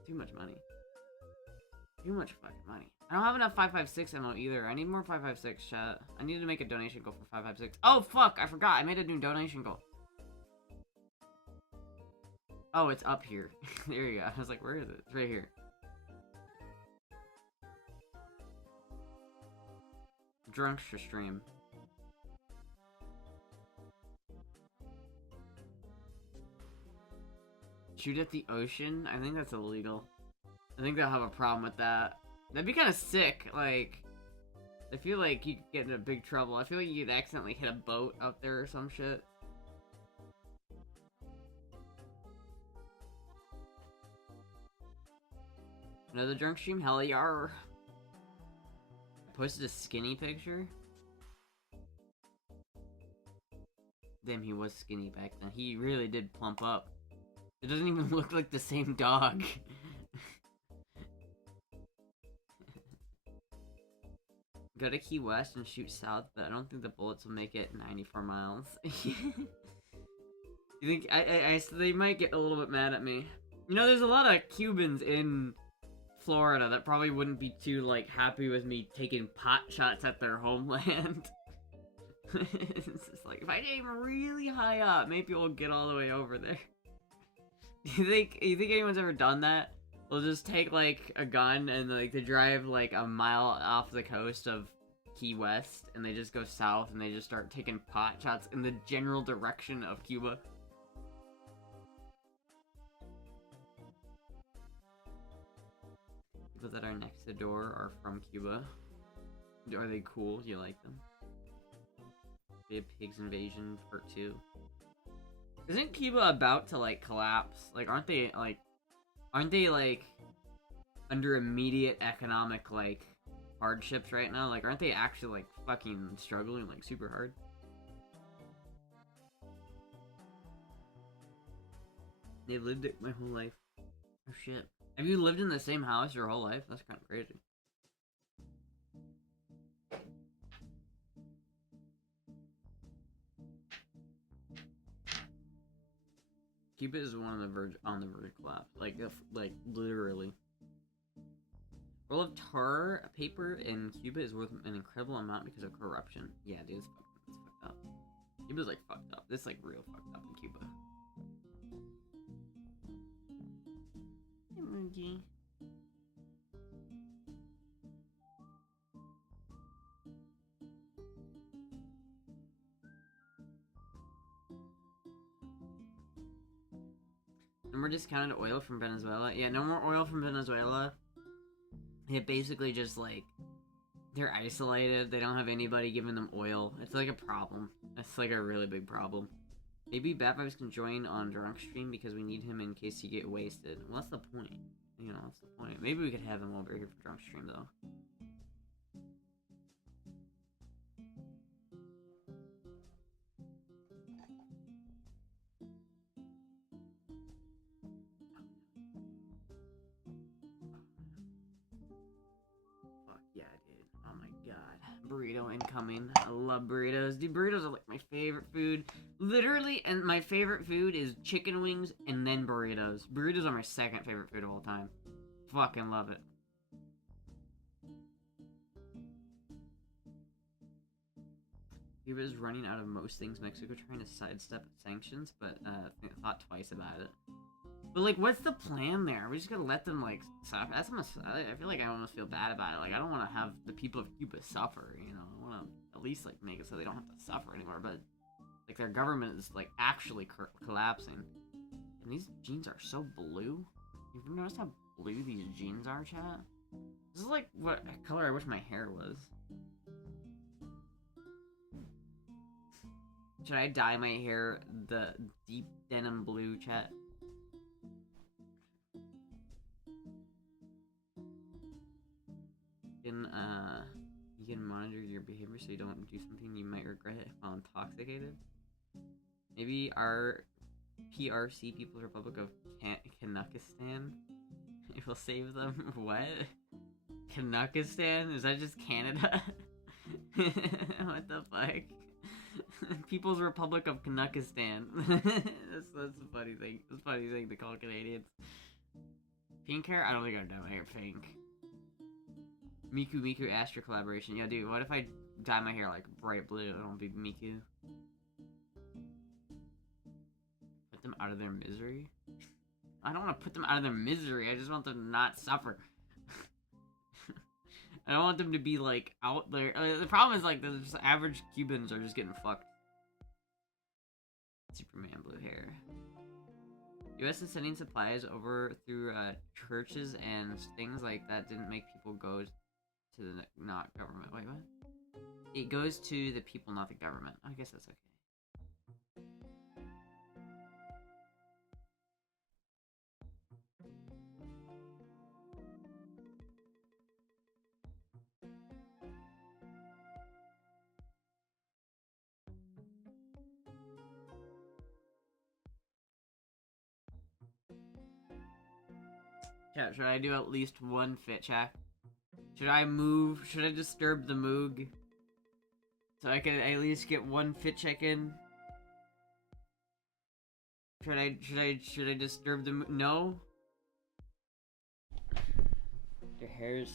too much money. Too much fucking money. I don't have enough 5.56 ammo either. I need more 5.56, chat. I need to make a donation goal for 5.56. Oh fuck! I forgot. I made a new donation goal. Oh, it's up here. There you go. I was like, where is it? It's right here. Drunkster stream. Shoot at the ocean? I think that's illegal. I think they'll have a problem with that. That'd be kind of sick. Like, I feel like you could get into big trouble. I feel like you'd accidentally hit a boat out there or some shit. Another drunk stream? Hell yeah. Posted a skinny picture. Damn, he was skinny back then. He really did plump up. It doesn't even look like the same dog. Go to Key West and shoot south, but I don't think the bullets will make it 94 miles. You think they might get a little bit mad at me. You know, there's a lot of Cubans in Florida that probably wouldn't be too, like, happy with me taking pot shots at their homeland. It's just like, if I aim really high up, maybe we'll get all the way over there. You think anyone's ever done that? They'll just take, like, a gun and, like, they drive, like, a mile off the coast of Key West, and they just go south, and they just start taking pot shots in the general direction of Cuba. People that are next to the door are from Cuba. Are they cool? Do you like them? They have Pigs Invasion Part 2. Isn't Cuba about to, like, collapse? Like, aren't they, like, under immediate economic, like, hardships right now? Like, aren't they actually, like, fucking struggling, like, super hard? They've lived it my whole life. Oh, shit. Have you lived in the same house your whole life? That's kind of crazy. Cuba is on the verge of collapse. Like literally. Roll of tar paper in Cuba is worth an incredible amount because of corruption. Yeah, dude, it's fucked up. Cuba's like fucked up. It's like real fucked up in Cuba. Emoji. No more discounted oil from Venezuela. Yeah, no more oil from Venezuela. It basically just, like, they're isolated. They don't have anybody giving them oil. It's like a problem. It's like a really big problem. Maybe Bat Vibes can join on Drunk Stream because we need him in case you get wasted. Well, that's the point. You know, that's the point. Maybe we could have him over here for Drunk Stream, though. Burrito incoming. I love burritos. Dude, burritos are like my favorite food. Literally, and my favorite food is chicken wings and then burritos. Burritos are my second favorite food of all time. Fucking love it. Cuba is running out of most things. Mexico trying to sidestep sanctions, but thought twice about it. But, like, what's the plan there? We just gotta let them, like, suffer. That's almost, I feel like I almost feel bad about it. Like, I don't want to have the people of Cuba suffer, you know? I want to at least, like, make it so they don't have to suffer anymore. But, like, their government is, like, actually collapsing. And these jeans are so blue. You've noticed how blue these jeans are, chat? This is, like, what color I wish my hair was. Should I dye my hair the deep denim blue, chat? You can monitor your behavior so you don't do something you might regret while intoxicated. Maybe our PRC, People's Republic of Kanakistan, it will save them. What? Kanakistan? Is that just Canada? What the fuck? People's Republic of Kanakistan. That's a funny thing. That's a funny thing to call Canadians. Pink hair? I don't think I've done my hair pink. Miku Astra collaboration. Yeah, dude, what if I dye my hair like bright blue? I don't be Miku. Put them out of their misery? I don't want to put them out of their misery. I just want them to not suffer. I don't want them to be like out there. The problem is like the average Cubans are just getting fucked. Superman blue hair. U.S. is sending supplies over through churches and things like that didn't make people go to the not government. Wait, what? It goes to the people, not the government. I guess that's okay. Yeah, should I do at least one fit check? Should I move? Should I disturb the Moog? So I can at least get one fit check in? Should I disturb the Moog? No? hair is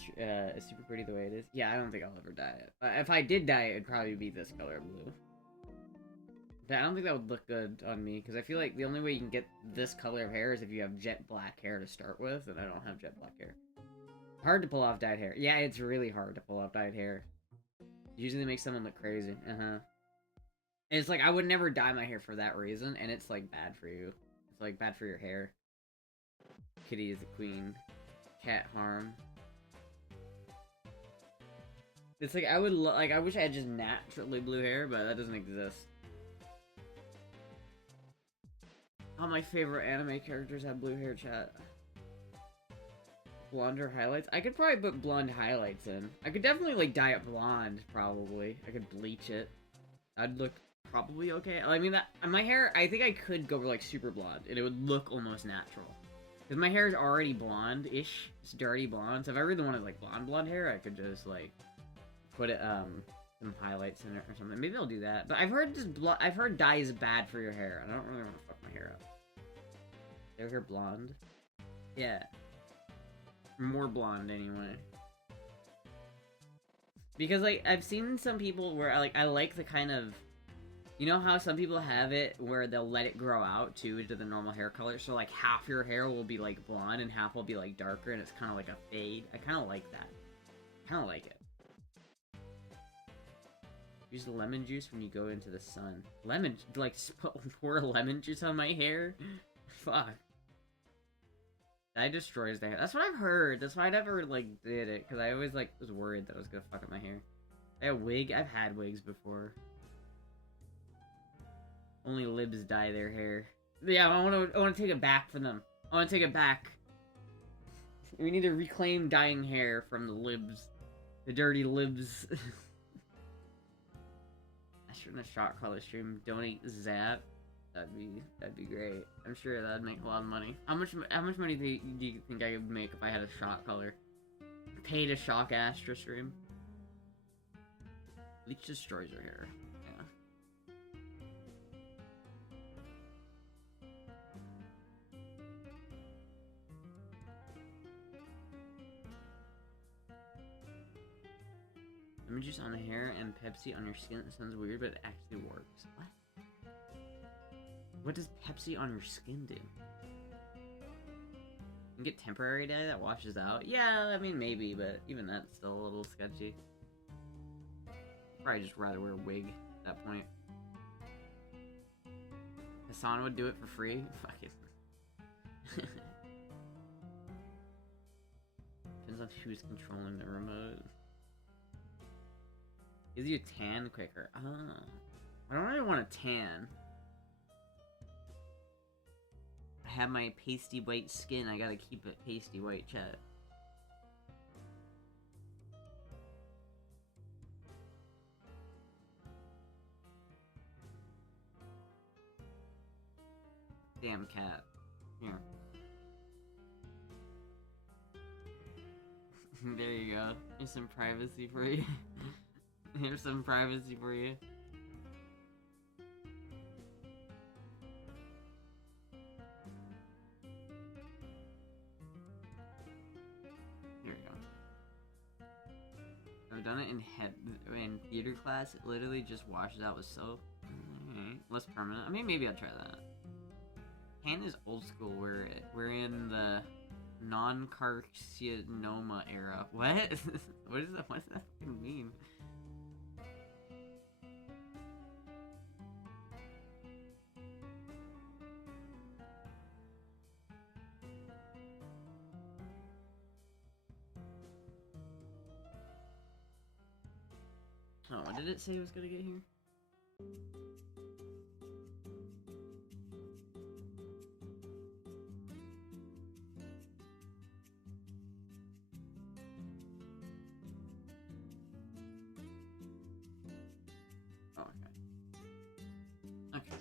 super pretty the way it is. Yeah, I don't think I'll ever dye it. If I did dye it, it'd probably be this color blue. But I don't think that would look good on me, because I feel like the only way you can get this color of hair is if you have jet black hair to start with, and I don't have jet black hair. Hard to pull off dyed hair. Yeah, it's really hard to pull off dyed hair. Usually makes someone look crazy. It's like, I would never dye my hair for that reason, and it's like bad for you. It's like bad for your hair. Kitty is the queen. Cat harm. It's like, I would like, I wish I had just naturally blue hair, but that doesn't exist. All my favorite anime characters have blue hair, chat. Blonde or highlights? I could probably put blonde highlights in. I could definitely, like, dye it blonde, probably. I could bleach it. I'd look probably okay. I mean, that my hair, I think I could go for, like, super blonde, and it would look almost natural. Because my hair is already blonde-ish. It's dirty blonde, so if I really wanted, like, blonde hair, I could just, like, put it, some highlights in it or something. Maybe I'll do that. But I've heard dye is bad for your hair, and I don't really want to fuck my hair up. Their hair blonde? Yeah. More blonde, anyway. Because, like, I've seen some people where, I like the kind of... You know how some people have it where they'll let it grow out, too, into the normal hair color? So, like, half your hair will be, like, blonde and half will be, like, darker, and it's kind of like a fade. I kind of like that. Kind of like it. Use the lemon juice when you go into the sun. Lemon... Like, pour lemon juice on my hair? Fuck. That destroys the hair. That's what I've heard. That's why I never, like, did it. Because I always, like, was worried that I was gonna fuck up my hair. I had a wig. I've had wigs before. Only libs dye their hair. Yeah, I want to take it back from them. I want to take it back. We need to reclaim dyeing hair from the libs. The dirty libs. I shouldn't have shot color stream. Donate Zap. That'd be great. I'm sure that'd make a lot of money. How much money do you think I could make if I had a shot color? Pay to shock Astra stream. Bleach destroys your hair. Lemon juice on the hair and Pepsi on your skin. It sounds weird, but it actually works. What? What does Pepsi on your skin do? You can get temporary dye that washes out? Yeah, I mean, maybe, but even that's still a little sketchy. Probably just rather wear a wig at that point. Hassan would do it for free? Fuck it. Depends on who's controlling the remote. Gives you a tan quicker. Oh. I don't really want a tan. I have my pasty white skin. I gotta keep it pasty white, chat. Damn cat. Here. There you go. Here's some privacy for you. Here's some privacy for you. Here we go. I've done it in theater class. It literally just washes out with soap. Less permanent. I mean, maybe I'll try that. Tan is old school. We're in the non-carcinoma era. What? What is that? What does that fucking mean? Oh, what did it say it was gonna get here? Oh, okay.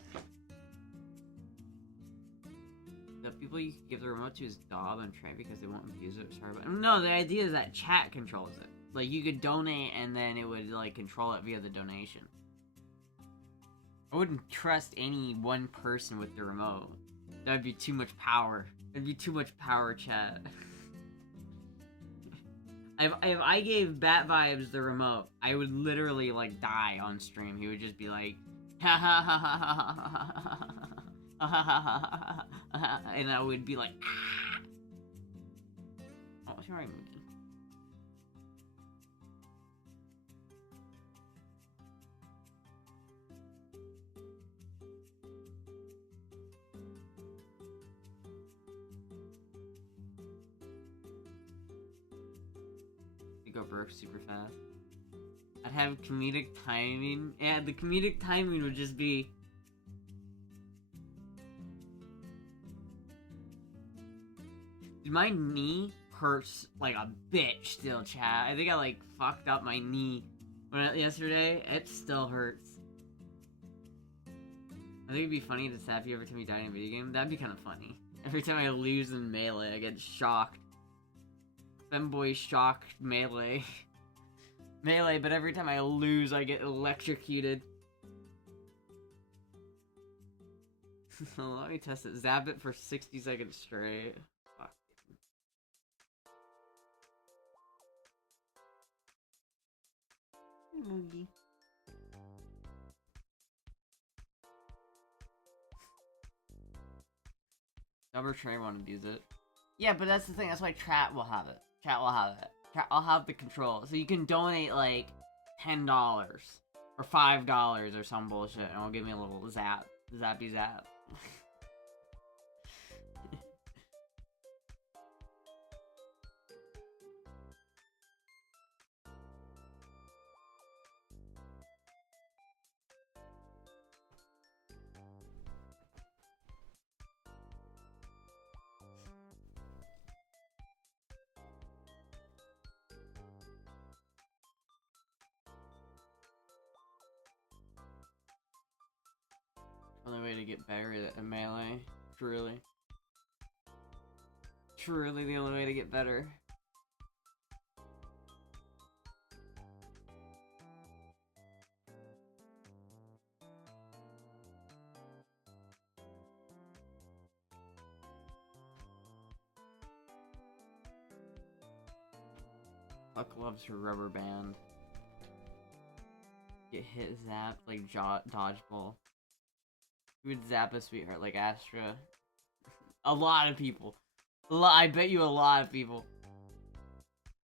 The people you can give the remote to is Dob and Trey because they won't abuse it. Sorry, but no, the idea is that chat controls it. Like, you could donate, and then it would, like, control it via the donation. I wouldn't trust any one person with the remote. That would be too much power. That'd be too much power, chat. If I gave Bat Vibes the remote, I would literally, like, die on stream. He would just be like, ha ha ha ha ha ha ha ha ha ha, and I would be like, ah. Oh, sorry, Mookie. Go broke super fast. I'd have comedic timing. Yeah, the comedic timing would just be... Dude, my knee hurts like a bitch still, chat. I think I like fucked up my knee yesterday. It still hurts. I think it'd be funny to stab you every time you die in a video game. That'd be kind of funny. Every time I lose in Melee, I get shocked. Femboy shock melee. Melee, but every time I lose, I get electrocuted. Let me test it. Zap it for 60 seconds straight. Fuck. Moogie. Double Trey wanted to use it. Yeah, but that's the thing. That's why Chat will have it. Chat will have it. I'll have the control. So you can donate, like, $10 or $5 or some bullshit, and it'll give me a little zap. Zappy zap. Only way to get better at Melee. Truly. Truly the only way to get better. Puck loves her rubber band. Get hit, zap, like dodgeball. You would zap a sweetheart like Astra. A lot of people. I bet you a lot of people.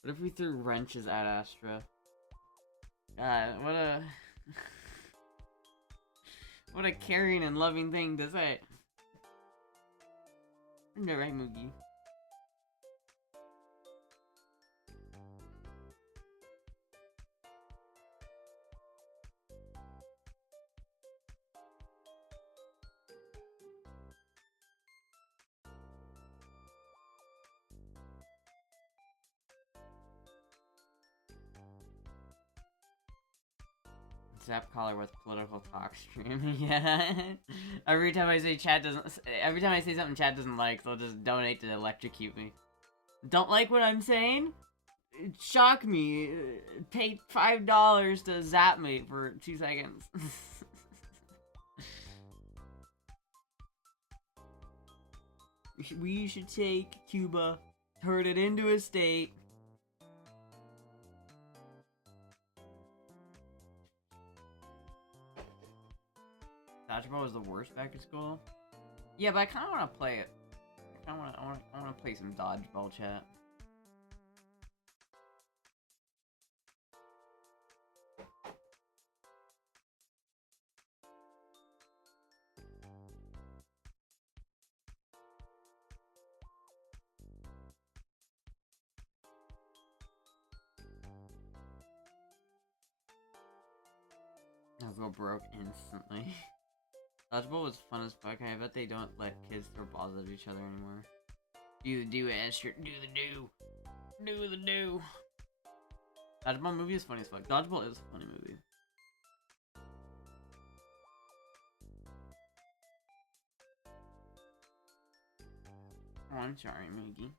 What if we threw wrenches at Astra? God, what a... what a caring and loving thing to say. No, right, Moogie? Zap caller with political talk stream. Yeah. Every time I say something chat doesn't like, they'll just donate to electrocute me. Don't like what I'm saying? Shock me. Pay $5 to zap me for 2 seconds. We should take Cuba, turn it into a state. Dodgeball was the worst back at school. Yeah, but I kind of want to play it. I want to play some dodgeball, chat. I'll go broke instantly. Dodgeball was fun as fuck. I bet they don't let kids throw balls at each other anymore. Do the do, Astra. Do the do. Do the do. Dodgeball movie is funny as fuck. Dodgeball is a funny movie. Oh, I'm sorry, Moogie.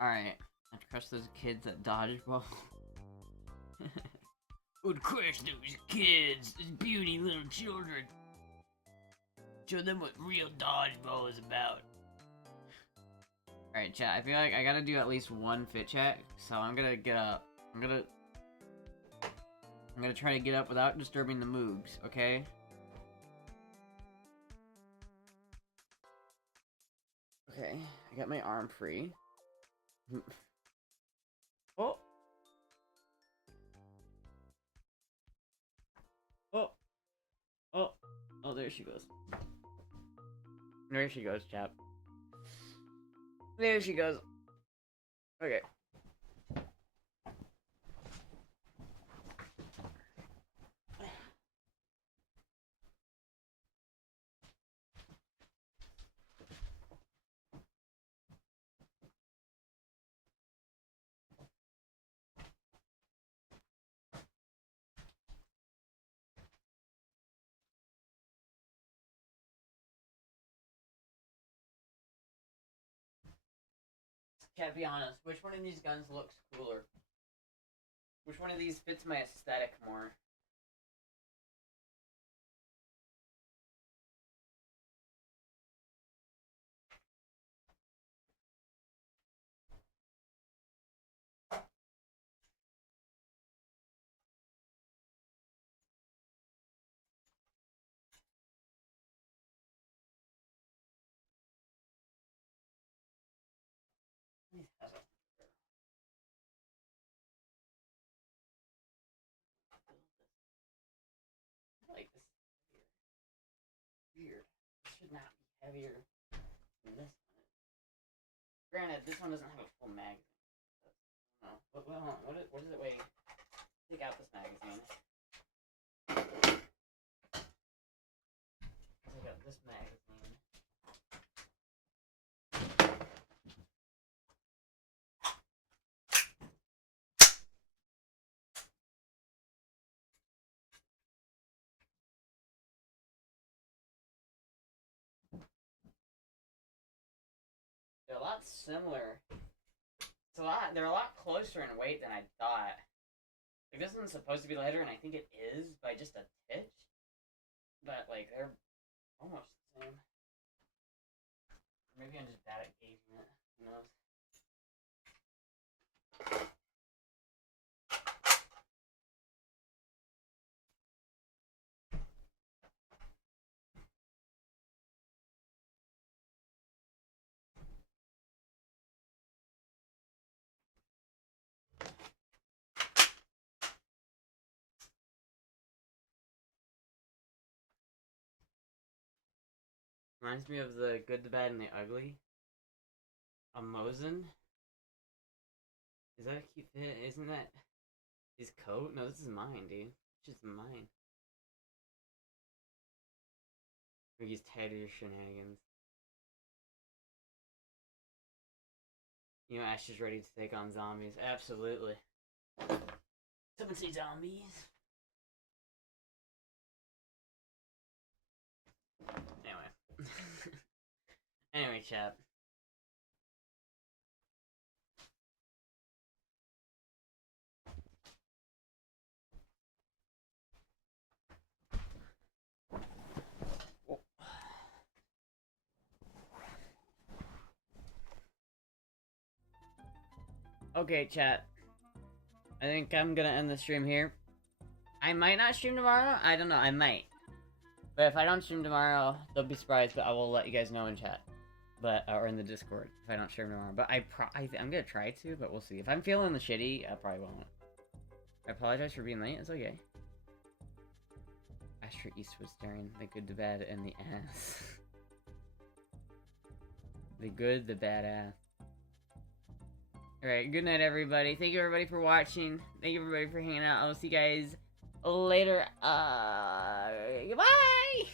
Alright. I'd crush those kids at dodgeball. Would crush those kids, those beauty little children. Show them what real dodgeball is about. Alright, chat, I feel like I gotta do at least one fit check, so I'm gonna get up. I'm gonna try to get up without disturbing the moogs, okay? Okay, I got my arm free. Oh! Oh! Oh! Oh, there she goes. There she goes, chap. There she goes. Okay. Can't be honest, which one of these guns looks cooler? Which one of these fits my aesthetic more? I like this weird. This should not be heavier than this one. Granted, this one doesn't have a full magazine. No. What does it weigh? Take out this magazine. Take out this magazine. They're a lot similar. They're a lot closer in weight than I thought. Like, this one's supposed to be lighter, and I think it is by just a titch. But, like, they're almost the same. Maybe I'm just bad at gauging it. Who knows? Reminds me of the Good, the Bad, and the Ugly. A Mosin. Is that a cute fit? Isn't that his coat? No, this is mine, dude. It's just mine. Like he's tired of your shenanigans. You know, Ash is ready to take on zombies. Absolutely. Someone say zombies. Anyway. Anyway, chat. Okay, chat. I think I'm gonna end the stream here. I might not stream tomorrow. I don't know. I might. But if I don't stream tomorrow, don't be surprised. But I will let you guys know in chat, but or in the Discord if I don't stream tomorrow. But I'm gonna try to, but we'll see. If I'm feeling the shitty, I probably won't. I apologize for being late. It's okay. Astra Eastwood staring the good, the bad, and the ass. The good, the bad ass. Alright, good night, everybody. Thank you, everybody, for watching. Thank you, everybody, for hanging out. I'll see you guys later. Goodbye!